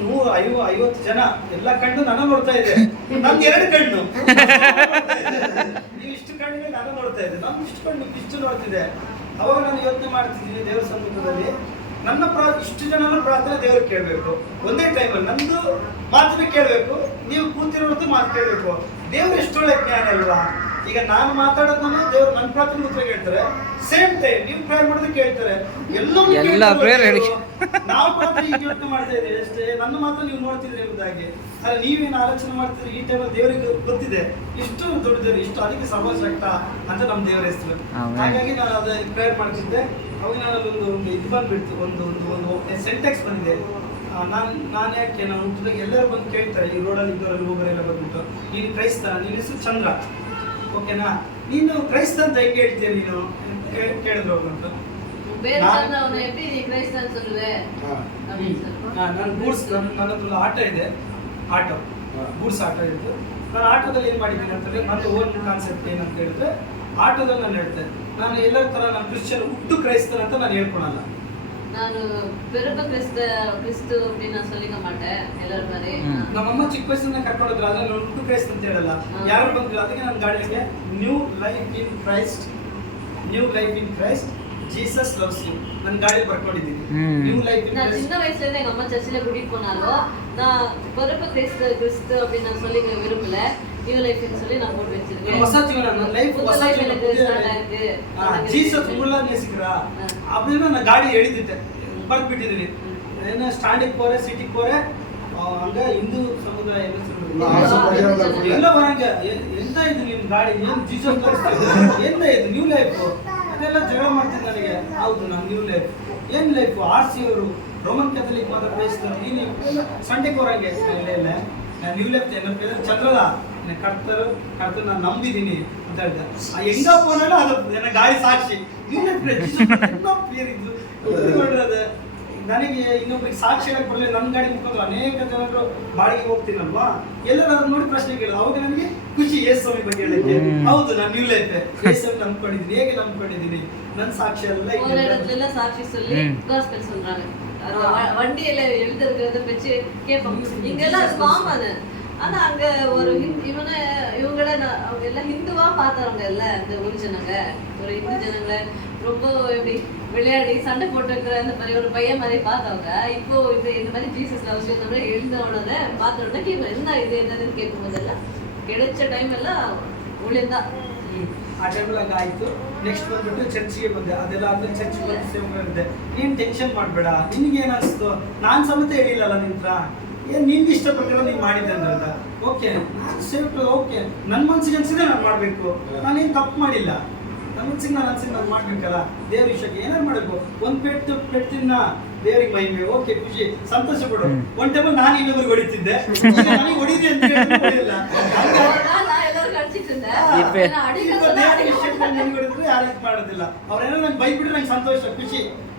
ನೂರು ಐವ ಐವತ್ತು ಜನ ಎಲ್ಲ ಕಣ್ಣು ನನ್ನ ನೋಡ್ತಾ ಇದೆ. ನಮ್ದು ಎರಡು ಕಣ್ಣು. ನೀವು ಇಷ್ಟು ಕಣ್ಣಿಗೆ ನಾನು ನೋಡ್ತಾ ಇದ್ದೆ. ನಮ್ಮ ಇಷ್ಟು ಕಣ್ಣು, ಇಷ್ಟು ನೋಡ್ತಿದೆ. ಅವಾಗ ನಾನು ಯೋಚನೆ ಮಾಡ್ತಿದ್ದೀನಿ ದೇವರ ಸಮ್ಮುಖದಲ್ಲಿ. ನನ್ನ ಪ್ರಾ ಇಷ್ಟು ಜನನ ಪ್ರಾರ್ಥನೆ ದೇವ್ರಿಗೆ ಕೇಳಬೇಕು. ಒಂದೇ ಟೈಮಲ್ಲಿ ನಂದು ಮಾತನ್ನ ಕೇಳಬೇಕು. ನೀವು ಕೂತಿರೋದು ಮಾತು ಕೇಳಬೇಕು. ದೇವ್ರು ಎಷ್ಟೊಳ್ಳೆ ಜ್ಞಾನ ಅಲ್ವಾ? ಈಗ ನಾನು ಮಾತಾಡೋದನ್ನ ದೇವ್ರು ನನ್ನ ಪ್ರಾರ್ಥನೆ ಉತ್ತರ ಕೇಳ್ತಾರೆ ಸೇಮ್ ಟೈಮ್ ನೀವು ಪ್ರೇಯರ್ ಮಾಡೋದು ಕೇಳ್ತಾರೆ. ಎಲ್ಲವೂ ಎಲ್ಲ ಪ್ರೇರ್ prayer ಹೇಳಿ. ನಾವು ಪ್ರಾರ್ಥನೆ ಈ ಯೋಚನೆ ಮಾಡ್ತಾ ಇದ್ದೀವಿ ಅಷ್ಟೇ. ನನ್ನ ಮಾತ್ರ ನೀವು ನೋಡ್ತಿದ್ರಿ ಎಂಬುದಾಗಿ ಆದ್ರೆ ನೀವೇನು ಆಲೋಚನೆ ಮಾಡ್ತೀರಿ ಈ ಟೈಮಲ್ಲಿ ದೇವರಿಗೆ ಗೊತ್ತಿದೆ. ಇಷ್ಟು ದೊಡ್ಡ ದೇವರು ಇಷ್ಟು ಅದಕ್ಕೆ ಸರ್ವಶಕ್ತ ಅಂತ ನಮ್ಮ ದೇವರ ಹೆಸರು. ಹಾಗಾಗಿ ನಾನು ಅದ ಪ್ರೇಯರ್ ಮಾಡ್ತಿದ್ದೆ. ಅವಾಗ ನಾನು ಒಂದು ಒಂದು ಇದು ಬಂದ್ಬಿಡ್ತು ಒಂದು ಒಂದು ಒಂದು ಸೆಂಟೆಕ್ಸ್ ಬಂದಿದೆ. ನಾನು ನಾನು ಯಾಕೆ ನಾನು ಹುಟ್ಟಿದಾಗ ಎಲ್ಲರೂ ಬಂದು ಕೇಳ್ತಾರೆ ಈ ರೋಡಲ್ಲಿ ಇದ್ದವರಲ್ಲಿ ಹೋಗೋರೆಲ್ಲ ಬಂದ್ಬಿಟ್ಟು. ನೀನು ಕ್ರೈಸ್ತ ನೀನು ಹೆಸರು ಚಂದ್ರ. ಓಕೆನಾ? ನೀನು ಕ್ರೈಸ್ತ ಅಂತ ಹೆಂಗೆ ಹೇಳ್ತೀಯ ನೀನು ಕೇಳಿದ್ರು ಅವ್ರಂತ ನಾನು ಗೂಡ್ಸ್ ನನ್ನ ಆಟೋ ಇದೆ. ಆಟೋ. ಗೂಡ್ಸ್ ಆಟೋ ಇತ್ತು. ನಾನು ಆಟೋದಲ್ಲಿ ಏನು ಮಾಡಿದ್ದೀನಿ ಅಂತಂದ್ರೆ ನನ್ನ ಓನ್ ಕಾನ್ಸೆಪ್ಟ್ ಏನಂತ ಹೇಳಿದ್ರೆ ಆಟೋದಲ್ಲಿ ನಾನು ಹೇಳ್ತೇನೆ ನಾನು ಎಲ್ಲರ ಥರ ನಾನು ಕ್ರಿಶ್ಚಿಯನ್ ಹುಟ್ಟು ಕ್ರೈಸ್ತನ ಅಂತ ನಾನು ಹೇಳ್ಕೊಳಲ್ಲ. ನಾನು பிறப்பு கிறிஸ்த கிறிஸ்து அப்படின்னு நான் சொல்லிக்க மாட்டேன் எல்லாரும் மாதிரி ಹ್ಮ್. ನಮ್ಮಮ್ಮ ಚಿಕ್ಕ ವಯಸ್ಸಿನ ಕರ್ಕೊಂಡೋದ್ರು ಆದ್ರೆ ನಾನು ಹುಟ್ಟು ಕ್ರೈಸ್ತ ಅಂತ ಹೇಳಲ್ಲ ಹಾ. ಯಾರು ಬಂದ್ರು ಅದಕ್ಕೆ ನನ್ನ ಗಾಡಿಗೆ new life in Christ new life in Christ Jesus loves you ನನ್ನ ಗಾಡಿ ಬರ್ಕೊಂಡಿದ್ದೀನಿ ಹ್ಮ್. ನ್ಯೂ ಲೈಫ್ ಇನ್ நான் ಕ್ರೈಸ್ಟ್ சின்ன வயசுல இருந்து எங்க அம்மா சர்ச்சில் கூட்டிட்டு போனாலும் நான் பிறப்பு கிறிஸ்து கிறிஸ்து அப்படின்னு நான் சொல்லிக்க விரும்பல நியூ லைஃப்னு சொல்லி நான் போட்டு வச்சிருக்கேன் ಹೊಸ ಜೀವನ ನನ್ನ ಲೈಫ್ புது ಹೊಸ life ಜೀವನ எனக்கு start ஆயிருக்கு. எனக்கு ಜೀಸಸ್ இருக்கு. ಮುಳ್ಳ ನೆಸಿಕ್ರಾ ಹಾ. அப்படின்னு நான் ಗಾಡಿ ಎಳಿದಿದ್ದೆ ಬರ್ದು ಬಿಟ್ಟಿದ್ದೀನಿ ಏನು ಸ್ಟ್ಯಾಂಡಿಗೆ போறேன் ಸಿಟಿಗೆ போறேன் ಹಂಗ ಹಿಂದೂ ಸಮುದಾಯ ಎಲ್ಲ ಸೇರ್ಬಿಟ್ಟು. ಇಲ್ಲ, ಆ ಸಮುದಾಯ ಎಲ್ಲ ಎಲ್ಲ ಬರಂಗ ಎ- ಎಂತ ಇದು ನಿಮ್ ಗಾಡಿ ಏನ್ ಜೀಸಸ್ ಎಂತ ಇದು ನ್ಯೂ ಲೈಫ್ ಅದೆಲ್ಲ ಜಗಳ ಮಾಡ್ತೀನಿ ನನಗೆ. ಹೌದು ನಾನು ನ್ಯೂ ಲೈಫ್ ಏನ್ ಲೈಫ್ ಆರ್ ಸಿ ಅವರು ರೋಮನ್ ಕ್ಯಾಥಲಿಕ್ ಮಾತ್ರ ಕ್ರೈಸ್ತರು ನೀನು ಸಂಡೆ ಕೋರಂಗೆ ಇಲ್ಲ? ನಾನು ನ್ಯೂ ಲೈಫ್ పేరు ಚಂದ್ರದ ಕರ್ತರು ಕರ್ತರು ನಾನು ನಂಬಿದ್ದೀನಿ ಅಂತ ಹೇಳ್ದೆ. ಆ ಹೆಂಗ ಫೋನ್ ಅದು, ನನ್ನ ಗಾಳಿ ಸಾಕ್ಷಿ. ನ್ಯೂ ಲೈಫ್ ಪೇರ್ ಇದ್ದು ಇದು ನೋಡಿರೋದು ನನಗೆ ಇನ್ನೊಬ್ರಿಗೆ ಸಾಕ್ಷಿ ಹೇಳಕ್ ಬರಲಿಲ್ಲ ನನ್ನ ಗಾಡಿ ಮುಖಾಂತರ ಅನೇಕ ಜನರು ಬಾಡಿಗೆ ಹೋಗ್ತೀನಲ್ವಾ ಎಲ್ಲರೂ ಅದನ್ನ ನೋಡಿ ಪ್ರಶ್ನೆ ಕೇಳಿದ್ರು ಅವಾಗ ನನಗೆ ಖುಷಿ ಯೇಸು ಸ್ವಾಮಿ ಬಗ್ಗೆ ಹೇಳಕ್ಕೆ ಹ್ಮ್. ಹೌದು ನಾನು ನ್ಯೂ ಲೈಫ್ ಯೇಸು ಸ್ವಾಮಿ ನಂಬ್ಕೊಂಡಿದ್ದೀನಿ ಹೇಗೆ ನಂಬ್ಕೊಂಡಿದ್ದೀನಿ ನನ್ನ ಸಾಕ್ಷಿ ಎಲ್ಲ போற ಇದೆ. இடத்துல எல்லாம் சாட்சி சொல்லி ம். காஸ்பல் சொல்றாங்க அது வ- வண்டியில எழுதுறத வச்சு கேட்பாங்க இங்கெல்லாம் அது காமன் ஆனா அங்க ஒரு ஹிந்த்- இவனை இவங்கள நான் அவங்க எல்லாம் ஹிந்துவா பார்த்தவங்க இல்ல இந்த ஊர் ஜனங்க ஒரு இந்து ஜனங்களை ரொம்ப எப்படி விளையாடி சண்டை போட்டு இருக்கிற அந்த மாதிரி ஒரு பையன் மாதிரி பார்த்தவங்க இப்போ இது இந்த மாதிரி ஜீசஸ் லவ்ஸ் இந்த மாதிரி எழுந்த உடனே பார்த்த உடனே கேட்பேன் என்ன இது என்னதுன்னு கேட்கும் போதெல்லாம் கிடைச்ச டைம் எல்லாம் ಉಳಿದ ಹ್ಮ್. ಆ ಟೈಮಲ್ಲಿ ಹಂಗೆ ಆಯ್ತು ನೆಕ್ಸ್ಟ್ ಬಂದ್ಬಿಟ್ಟು ಚರ್ಚಿಗೆ ಬಂದೆ ಅದೆಲ್ಲ ಆದ್ಮೇಲೆ ಚರ್ಚ್ ಬಂದು ಸೇವಕರಿದ್ದೆ ನೀನ್ ಟೆನ್ಷನ್ ಮಾಡಬೇಡ ನಿನ್ಗೆ ಏನ್ ಅನಿಸ್ತು ನಾನ್ ಸಮೇತ ಹೇಳಿಲ್ಲಲ್ಲ ನಿನ್ ಹತ್ರ ಏನ್ ನಿನ್ಗೆ ಇಷ್ಟ ಪ್ರಕಾರ ನೀನ್ ಮಾಡಿದ್ದೆ ಅಂದ್ರಲ್ಲ ಓಕೆ ನಾನು ಸೇವಕರು ಓಕೆ ನನ್ನ ಮನ್ಸಿಗೆ ಅನ್ಸಿದೆ ನಾನು ಮಾಡ್ಬೇಕು ನಾನೇನ್ ತಪ್ಪು ಮಾಡಿಲ್ಲ ನಮಗೆ ಚಿನ್ನ ಅನ್ಸಿದ್ ನಾನು ಮಾಡ್ಬೇಕಲ್ಲ? ದೇವ್ರ ವಿಷಯಕ್ಕೆ ಏನಾರು ಮಾಡಬೇಕು. ಒಂದು ಪೆಟ್ಟು ಪೆಟ್ಟು ತಿನ್ನ ದೇವ್ರಿಗೆ ಮಹಿಮೆ ಓಕೆ ಖುಷಿ ಸಂತೋಷ ಪಡು. ಒನ್ ಟೈಮಲ್ ನಾನು ಇನ್ನೊಬ್ರಿಗೆ ಹೊಡಿತಿದ್ದೆ. ನನಗೆ ಹೊಡಿದೆ ಅಂತ ಹೇಳಿಲ್ಲ ಯಾರು ಇದು ಮಾಡೋದಿಲ್ಲ. ಅವ್ರೇನೋ ನಂಗೆ ಬೈಬಿಟ್ರೆ ನಂಗೆ ಸಂತೋಷ ಖುಷಿ.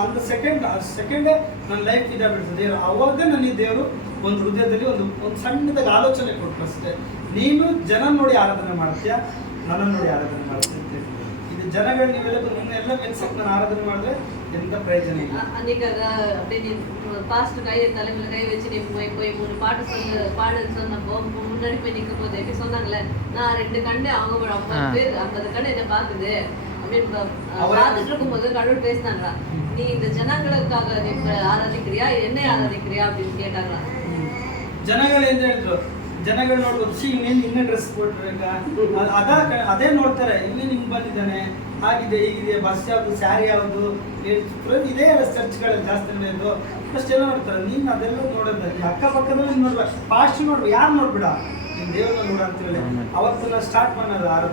ಒಂದು ಸೆಕೆಂಡ್ ಸೆಕೆಂಡೇ ನನ್ನ ಲೈಫ್ ಇದಾಗ್ಬಿಡ್ತದೆ ದೇವರು ಅವಾಗ ನನಗೆ ದೇವರು ಒಂದು ಹೃದಯದಲ್ಲಿ ಒಂದು ಒಂದು ಸಣ್ಣದಾಗಿ ಆಲೋಚನೆ ಕೊಟ್ಟರು ಅಷ್ಟೇ ನೀನು ಜನ ನೋಡಿ ಆರಾಧನೆ ಮಾಡ್ತೀಯ ನನ್ನನ್ನು ನೋಡಿ ಆರಾಧನೆ ಮಾಡ್ತೀಯ ಅಂತ ಹೇಳಿದ್ರು. ಇದು ಜನಗಳು ನೀವೆಲ್ಲ ಬಂದು ಎಲ್ಲ ಮೆಲ್ಸಕ್ಕೆ ನಾನು ஆராதனை ಮಾಡಿದ್ರೆ எந்த பிரயோஜனம் இல்லை அன்னைக்காக அப்படியே நீ பாஸ்ட் கை தலைமையில கை வச்சு நீ போய் போய் மூணு பாட்டு சொல்லு பாடுன்னு சொன்னப்போ முன்னாடி போய் நிற்கும் போது எப்படி சொன்னாங்களே நான் ரெண்டு கண்டு அவங்க ஒரு ஐம்பது ஆ. பேர் ஐம்பது கண்டு என்ன பாக்குது அப்படின்னு பா- அவ- பார்த்துட்டு இருக்கும்போது கடவுள் பேசினாங்களா நீ இந்த ஜனங்களுக்காக நீ இப்ப ஆராதிக்கிறியா என்னை ஆராதிக்கிறியா அப்படின்னு கேட்டாங்களா ಜನಗಳು ಏನ್ ಹೇಳಿದ್ರು ಜನಗಳು ನೋಡ್ಬೋದು ಸಿ ಇನ್ನೇನು ಇನ್ನೇ ಡ್ರೆಸ್ ಕೊಟ್ಟಿರಕ ಅದ ಅದೇ ನೋಡ್ತಾರೆ ಇಲ್ಲಿ ನಿಮ್ಗೆ ಬಂದಿದ್ದಾನೆ ಆಗಿದೆ ಹೀಗಿದೆ ಬಸ್ ಯಾವುದು ಸ್ಯಾರಿ ಯಾವುದು ಏನ್- ಇದೇ ಚರ್ಚ್ಗಳಲ್ಲಿ ಜಾಸ್ತಿ ನಡೆಯೋದು ಫಸ್ಟ್ ಎಲ್ಲ ನೋಡ್ತಾರೆ ನೀನು ಅದೆಲ್ಲ ನೋಡೋದು ಈ ಅಕ್ಕಪಕ್ಕದಲ್ಲಿ ನೋಡ್ಬೇಕು ಫಾಸ್ಟ್ ನೋಡ್ಬೇಕು ಯಾರು ನೋಡ್ಬಿಡ ನೀನು ದೇವ್ರನ್ನ ನೋಡ ಅಂತ ಹೇಳಿ ಅವತ್ತು ನಾನು ಸ್ಟಾರ್ಟ್ ಮಾಡೋದು ಆರು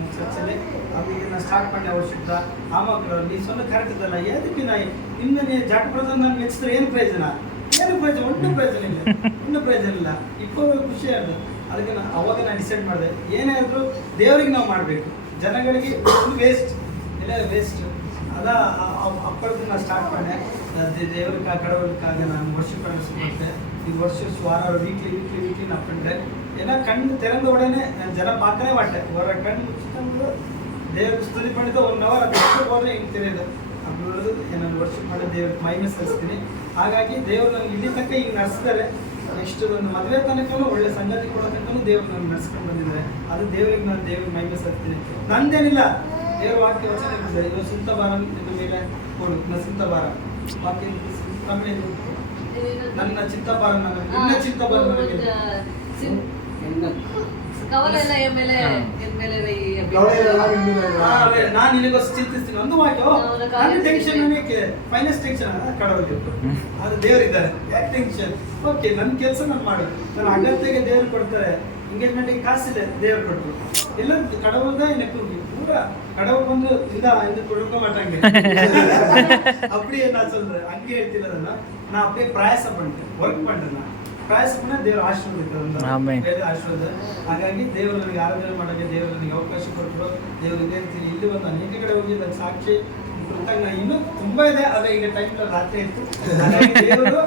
ನಿಮ್ಗೆ ಸ್ವಚ್ಛನೆ ಅದು ಸ್ಟಾರ್ಟ್ ಮಾಡಿ ಅವಶ್ಯಕ ಆ ಮಕ್ಕಳು ನೀವು ಸೊನ್ನೆ ಕರೆತಿದ್ದಲ್ಲ ಎದಕ್ಕೆ ನಾಯಿ? ನಿಮ್ಮನ್ನೇ ಜಾಟ್ ಪ್ರಯೋಜನ ನಾನು ಮೆಚ್ಚಿದ್ರೆ ಏನು ಪ್ರಯೋಜನ? ಏನು ಪ್ರಯೋಜನ? ಒಂದು ಪ್ರಯೋಜನ ಇಲ್ಲ. ಒಂದು ಪ್ರಯೋಜನ ಇಲ್ಲ. ಇಪ್ಪ ಖುಷಿ ಆಗಿದೆ. ಅದಕ್ಕೆ ನಾನು ಅವಾಗ ನಾನು ಡಿಸೈಡ್ ಮಾಡಿದೆ, ಏನೇ ಆದರೂ ದೇವರಿಗೆ ನಾವು ಮಾಡಬೇಕು. ಜನಗಳಿಗೆ ವೇಸ್ಟ್ ಇಲ್ಲ ವೇಸ್ಟ್ ಅದ ಅಪ್ಪಳದ್ದು ನಾನು ಸ್ಟಾರ್ಟ್ ಮಾಡಿದೆ. ದೇವ್ರಿಗೆ ಕಡವಲಿಕ್ಕಾಗ ನಾನು ವರ್ಷಕ್ಕೆ ಮಾಡಿಸ್ಕೊಂಡೆ ಈ ವರ್ಷ ವಾರ ವೀಕ್ಲಿ ವೀಕ್ಲಿ ವೀಕ್ಲಿ ஏன்னா கண் திறந்த உடனே நான் ஜன பார்க்கவே மாட்டேன் ஒரு கண் ಮುಚ್ಚಿಕೊಂಡು ದೇವ್ರಿಗೆ ಸ್ತುತಿ ಮಾಡಿದ ಒನ್ ಅವರ್ ಅದು ಎಷ್ಟು ಹೋದ್ರೆ ಹಿಂಗೆ ತಿಳಿಯೋದು ಅದು ಹೇಳೋದು ನಾನು ವರ್ಷ ಮಾಡಿ ದೇವ್ರಿಗೆ ಮೈಮೆ ಸಲ್ಲಿಸ್ತೀನಿ ಹಾಗಾಗಿ ದೇವರು ನನಗೆ ಇಲ್ಲಿ ತನಕ ಈಗ ನಡೆಸಿದ್ದಾರೆ ನೆಕ್ಸ್ಟ್ ಒಂದು ಮದುವೆ ತನಕನೂ ಒಳ್ಳೆ ಸಂಗತಿ ಕೊಡೋ ತನಕನೂ ದೇವ್ರು ನಾನು ನಡೆಸ್ಕೊಂಡು ಬಂದಿದ್ದಾರೆ ಅದು ದೇವರಿಗೆ ನಾನು ದೇವ್ರಿಗೆ ಮೈಮೆ ಸಲ್ಲಿಸ್ತೀನಿ ನಂದೇನಿಲ್ಲ ದೇವ್ರ ವಾಕ್ಯ ವಚನ ಇದೆ ಇದು ಸುಂತ ಬಾರ ಇದ್ರ ಮೇಲೆ ಕೊಡು ನನ್ನ ಸುಂತ ಬಾರ ವಾಕ್ಯ ತಮಿಳು ನನ್ನ ಚಿತ್ತಬಾರ ನನಗೆ ನಿನ್ನ ಚಿತ್ತಬಾರ ನನಗೆ ಕವಲ ಎಲ್ಲ ಎನ್ ಮೇಲೆ ಎನ್ ಮೇಲೆ ವೈ ಕವಲ ಎಲ್ಲ ಎನ್ ಮೇಲೆ ವೈ. ಹಾ, ಅದೇ, ನಾನ್ ನಿನಗೋಸ್ಕರ ಚಿಂತಿಸ್ತೀನಿ ಒಂದು ವಾಕ್ಯ ಅವನ ಕಾಲ ನನ್ನ ಟೆನ್ಷನ್ ಟೆನ್ಷನ್. ನನಗೆ ಫೈನಾನ್ಸ್ ಟೆನ್ಷನ್ ಕಡವಲ್ಲಿ ಅದು ದೇವರಿದ್ದಾರೆ ಯಾಕೆ ಟೆನ್ಷನ್ ಓಕೆ ನನ್ನ ಕೆಲಸ ನಾನು ಮಾಡು ನನ್ನ ಅಗತ್ಯಗೆ ದೇವ್ರು ಕೊಡ್ತಾರೆ ಎಂಗೇಜ್ಮೆಂಟಿಗೆ ಕಾಸಿದೆ ದೇವ್ರು ಕೊಟ್ಟರು ಎಲ್ಲ ಕಡವದ எனக்கு பூரா கடவுள் வந்து இந்தா இது கொடுக்க மாட்டாங்க அப்படியே நான் சொல்றேன் அங்கே ಹೇಳ್ತಿರೋದನ್ನ நான் அப்படியே ಪ್ರಯಾಸ பண்ணிட்டேன் ವರ್ಕ್ பண்ணிட்டேன் ಪ್ರಾಯಸಕ್ಕೂ ದೇವರ ಆಶೀರ್ವಾದ ಆಮೆನ್. ಆಶೀರ್ವಾದ. ಹಾಗಾಗಿ ದೇವರು ನನಗೆ ಆರಾಧನೆ ಮಾಡಕ್ಕೆ ದೇವರ ನನಗೆ ಅವಕಾಶ ಕೊಟ್ಟರು ದೇವರು ಇದೇ ಇಲ್ಲಿ ಒಂದು ಅನೇಕ ಕಡೆ ಹೋಗಿ ನನ್ನ ಸಾಕ್ಷಿ ಕೃತಜ್ಞ. ಇನ್ನೂ ತುಂಬಾ ಇದೆ ಆದರೆ ಈಗ ಟೈಮ್ ರಾತ್ರಿ ಇತ್ತು ಹಾಗಾಗಿ ದೇವರು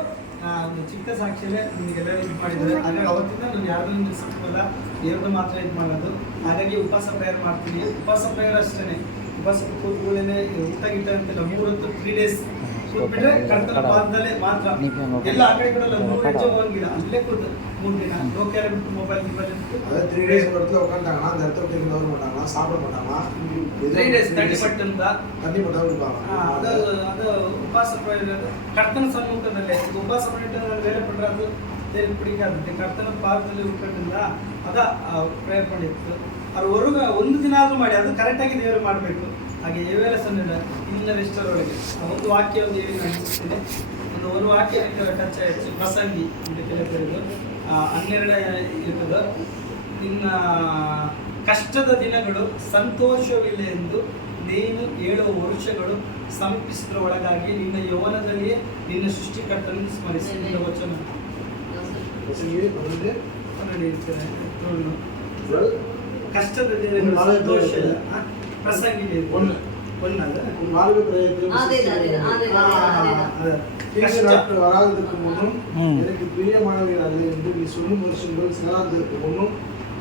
ಒಂದು ಚಿಕ್ಕ ಸಾಕ್ಷಿಯಲ್ಲೇ ನಿಮಗೆಲ್ಲರೂ ಇದು ಮಾಡಿದ್ದಾರೆ. ಹಾಗಾಗಿ ಅವತ್ತಿಂದ ನಾನು ಯಾರನ್ನೂ ನಿಲ್ಲಿಸಲ್ಲ ದೇವ್ರನ್ನ ಮಾತ್ರ ಇದು ಮಾಡೋದು. ಹಾಗಾಗಿ ಉಪವಾಸ ಪ್ರೇಯರ್ ಮಾಡ್ತೀನಿ. ಉಪವಾಸ ಪ್ರೇಯರ್ ಅಷ್ಟೇ ಉಪವಾಸ ಕೂತ್ಕೊಳ್ಳೇನೆ. ಊಟ ಗೀಟ ಅಂತೆಲ್ಲ ತ್ರೀ ಡೇಸ್ ಕೂತ್ಬಿಟ್ರೆ ಕರ್ತನ ಪಾದದಲ್ಲೇ ಮಾತ್ರ ಎಲ್ಲ ಆ ಕಡೆ ಈ ಕಡೆ ಎಲ್ಲ ಮೂರು ಹೆಜ್ಜೆ ಹೋಗಂಗಿಲ್ಲ ಅಲ್ಲೇ ಕೂತು ಮೂರು ದಿನ ನೋಕ್ಯಾರ ಬಿಟ್ಟು ಮೊಬೈಲ್ ಗಿಬೈಲ್ ಬಿಟ್ಟು அதாவது த்ரீ டேஸ் ஒரு இடத்துல உட்காந்துட்டாங்கன்னா அந்த இடத்துல போய் கவர மாட்டாங்களா சாப்பிட மாட்டாங்களா ತ್ರೀ ಡೇಸ್ ತರ್ಟಿ ಪಟ್ ಅಂತ தண்ணி மட்டும் கொடுப்பாங்க ಆ, ಅದು ಅದು ಉಪವಾಸ ಪ್ರೇಯರ್ ಕರ್ತನ ಸಮ್ಮುಖದಲ್ಲೇ ಇದು ಉಪವಾಸ பண்ணிட்டு வேலை பண்றது தேவன் பிடிக்காது ಕರ್ತನ ಪಾದದಲ್ಲಿ ಉಟ್ಕೊಂಡಿಲ್ಲ ಅದ ಪ್ರೇಯರ್ ಮಾಡಿತ್ತು ಅವ್ರು ಹೊರಗ ಒಂದು ದಿನ ಆದ್ರೂ ಮಾಡಿ ಅದು ಕರೆಕ್ಟಾಗಿ ದೇವರು ಮಾಡಬೇಕು ಹಾಗೆ ಎವೆರಸ್ ಅನ್ನು ಇಲ್ಲವೆಷ್ಟರ ಒಳಗೆ ಒಂದು ವಾಕ್ಯ ಒಂದು ಹೇಳಿ ನಡೆಸುತ್ತೇನೆ ಒಂದು ಒಂದು ವಾಕ್ಯ ಟಚ್ ಆಯ್ತು. ಪ್ರಸಂಗಿ ಅಂತ ಕೆಲವರು ಹನ್ನೆರಡ ಇರ್ತದ. ನಿನ್ನ ಕಷ್ಟದ ದಿನಗಳು ಸಂತೋಷವಿಲ್ಲ ಎಂದು ನೀನು ಏಳು ವರುಷಗಳು ಸಮೀಪಿಸಿದ್ರ ಒಳಗಾಗಿ ನಿನ್ನ ಯೌವನದಲ್ಲಿಯೇ ನಿನ್ನ ಸೃಷ್ಟಿಕರ್ತನನ್ನು ಸ್ಮರಿಸಿ. ನಿನ್ನ ವಚನ. ಕಷ್ಟದ ದಿನಗಳು ಸಂತೋಷ ಆ, ಪ್ರಸಂಗಿ ಇದೆ. ஒண்ணு. ಒಂದಲ್ಲ உன் வாழ்வு பிரயத்தில் அதே தான், அதே தான், அதே தான், அதே தான். ಅದು. தீங்கு ಕಷ್ಟ நாட்கள் வராததற்கு முன்னும் ம். எனக்கு பிரியமானவர்கள் அல்ல என்று நீ சொல்லும் வருஷங்கள் சேராததற்கு முன்னும்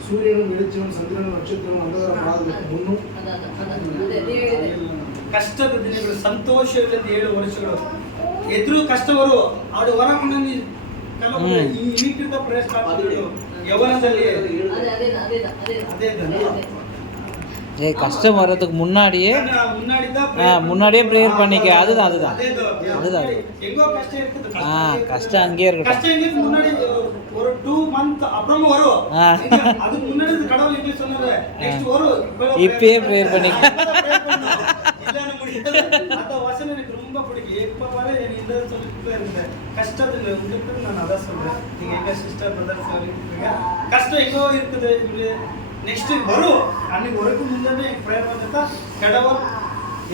சூரியனும் வெளிச்சமும் சந்திரனும் நட்சத்திரமும் அந்தகாரம் வராததற்கு முன்னும் ಅದ ಅದ ಅದ ಅದೇ ನೀವು ಹೇಳಿದೆ. ಕಷ್ಟದ ದಿನಗಳು ಸಂತೋಷವಿಲ್ಲದ ಏಳು ವರ್ಷಗಳು ಎದುರು ಕಷ್ಟವರು ಅವರು ಹೊರಗೊಂಡು ಕೆಲವೊಬ್ಬರು ಹ್ಮ್. ಈ ಈಗಿದ್ದ ಪ್ರಯತ್ನ ಆಗ್ತಿದ್ರು. ಯೌವನದಲ್ಲಿ ಅದೇ ಅದೇ ஏ கஷ்டம் வர்றதுக்கு முன்னாடியே முன்னாடியே ப்ரேயர் பண்ணிக்க. அதுதான் அதுதான். அதுதான். ஆ கஷ்டம் அங்கேயே இருக்கட்டும். இப்பயே ப்ரேயர் பண்ணிக்க கஷ்டத்துல நான் அதான் சொல்றேன். நீங்க எங்க சிஸ்டர் கஷ்டம் எங்கோ இருக்குது. ನೆಕ್ಸ್ಟ್ ಬರು. ಅಲ್ಲಿಗೆ ಹೊರಗೂ ಮುಂದೆ ಪ್ರೇಯರ್ ಬಂದಂತ ಕಡವ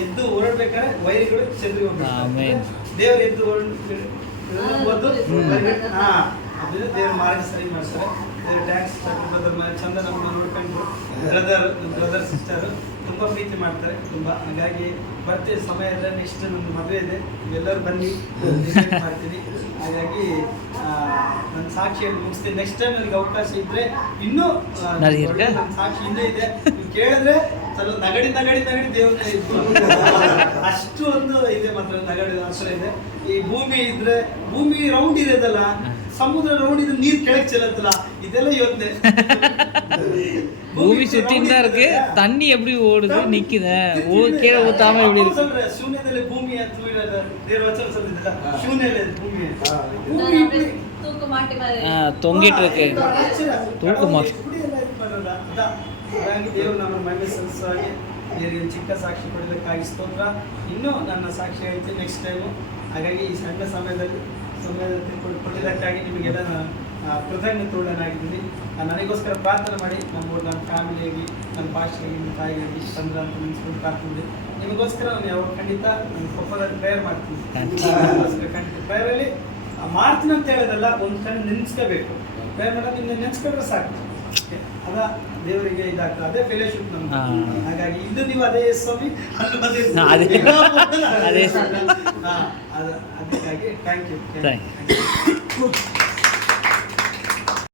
ಎದ್ದು ಹೊರಡ್ಬೇಕಾದ್ರೆ ವೈರಿಗಳು ಚೆದರಿ. ದೇವರು ಎದ್ದು ಹೊರಡು ಹಾ ಅದು ದೇವ್ರ ಮಾರ್ಗ ಸರಿ ಮಾಡ್ತಾರೆ ಡ್ಯಾನ್ಸ್ ಬ್ರದರ್ ಚಂದ ನಮ್ಮ ನೋಡ್ಕೊಂಡು ಬ್ರದರ್ ಬ್ರದರ್ ಸಿಸ್ಟರ್ ತುಂಬ ಪ್ರೀತಿ ಮಾಡ್ತಾರೆ ತುಂಬ. ಹಾಗಾಗಿ ಬರ್ತೀವಿ ಸಮಯ ಎಲ್ಲ ನೆಕ್ಸ್ಟ್ ನನ್ನ ಮದುವೆ ಇದೆ. ಎಲ್ಲರೂ ಬನ್ನಿ ಮಾಡ್ತೀನಿ ಹಾಗಾಗಿ ನನ್ನ ಸಾಕ್ಷಿಯನ್ನು ಮುಗಿಸ್ತೀನಿ. ನೆಕ್ಸ್ಟ್ ಟೈಮ್ ನನಗೆ ಅವಕಾಶ ಇದ್ರೆ ಇನ್ನೂ ನನ್ನ ಸಾಕ್ಷಿ ಇನ್ನೂ ಇದೆ. ಕೇಳಿದ್ರೆ ಸ್ವಲ್ಪ ನಗಡಿ ನಗಡಿ ನಗಡಿ ದೇವ್ರ ಅಷ್ಟು ಒಂದು ಇದೆ ಮಾತ್ರ ನಗಡಿ ಹತ್ರ ಇದೆ. ಈ ಭೂಮಿ ಇದ್ರೆ ಭೂಮಿ ರೌಂಡ್ ಇರೋದಲ್ಲ ಸಮುದ್ರ ರೌಂಡ್ ಇದ್ರೆ ನೀರು ಕೆಳಗೆ ಚೆಲ್ಲತ್ತಲ್ಲ பூமி சுத்தின்னு தான் இருக்கு தண்ணி எப்படி ஓடுது நிக்குத ஓ கீழே ஊத்தாம எப்படி இருக்கு தொங்கிட்டு இருக்கு தூக்க மாட்டு ದೇವರು ನಮ್ಮ ಮಹಿಮೆ ಸಲ್ಲಿಸುವಾಗೆ ನೀರಿನ ಚಿಕ್ಕ ಸಾಕ್ಷಿ ಪಡೆದಕ್ಕಾಗಿ ಸ್ತೋತ್ರ ಇನ್ನೂ ನನ್ನ ಸಾಕ್ಷಿ ಹೇಳ್ತೀನಿ ನೆಕ್ಸ್ಟ್ ಟೈಮು ಹಾಗಾಗಿ ಈ ಸಣ್ಣ ಸಮಯದಲ್ಲಿ ಸಮಯದಲ್ಲಿ ತಿಳ್ಕೊಂಡು ಕೊಟ್ಟಿದ್ದಕ್ಕಾಗಿ ನಿಮಗೆಲ್ಲ ನಾನು ಆ, ಕೃತಜ್ಞತುಳ್ಳನಾಗಿದ್ದೀನಿ. ನನಗೋಸ್ಕರ ಪ್ರಾರ್ಥನೆ ಮಾಡಿ ನಮ್ಮ ನನ್ನ ಫ್ಯಾಮಿಲಿಯಾಗಿ ನನ್ನ ಭಾಷೆಯಾಗಿ ನನ್ನ ತಾಯಿಗಾಗಿ ಚಂದ್ರ ಅಂತ ನೆನೆಸ್ಕೊಂಡು ಮಾಡಿ. ನಿಮಗೋಸ್ಕರ ನಾನು ಯಾವಾಗ ಖಂಡಿತ ನನ್ನ ಪಪ್ಪದಲ್ಲಿ ಪ್ರೇಯರ್ ಮಾಡ್ತೀನಿ. ನಿಮಗೋಸ್ಕರ ಖಂಡಿತ. ಪ್ರೇಯರಲ್ಲಿ ಮಾಡ್ತೀನಿ ಅಂತ ಹೇಳೋದಲ್ಲ ಒಂದು ಕಣ್ಣು ನೆನೆಸ್ಕೋಬೇಕು. ಪ್ರೇಯರ್ ಮಾಡೋದು ನಿಮ್ಗೆ ನೆನೆಸ್ಕೊಂಡ್ರೆ ಸಾಕು. ಅದ ದೇವರಿಗೆ ಇದಾಗ್ತದೆ. ಅದೇ ಫೆಲೋಶಿಪ್ ನಮ್ದು. ಹಾಗಾಗಿ ಇದು ನೀವು ಅದೇ ಸ್ವಾಮಿ ಅಲ್ಲಿ ಅದೇ. ಅದಕ್ಕಾಗಿ ಥ್ಯಾಂಕ್ ಯು ಥ್ಯಾಂಕ್ ಯು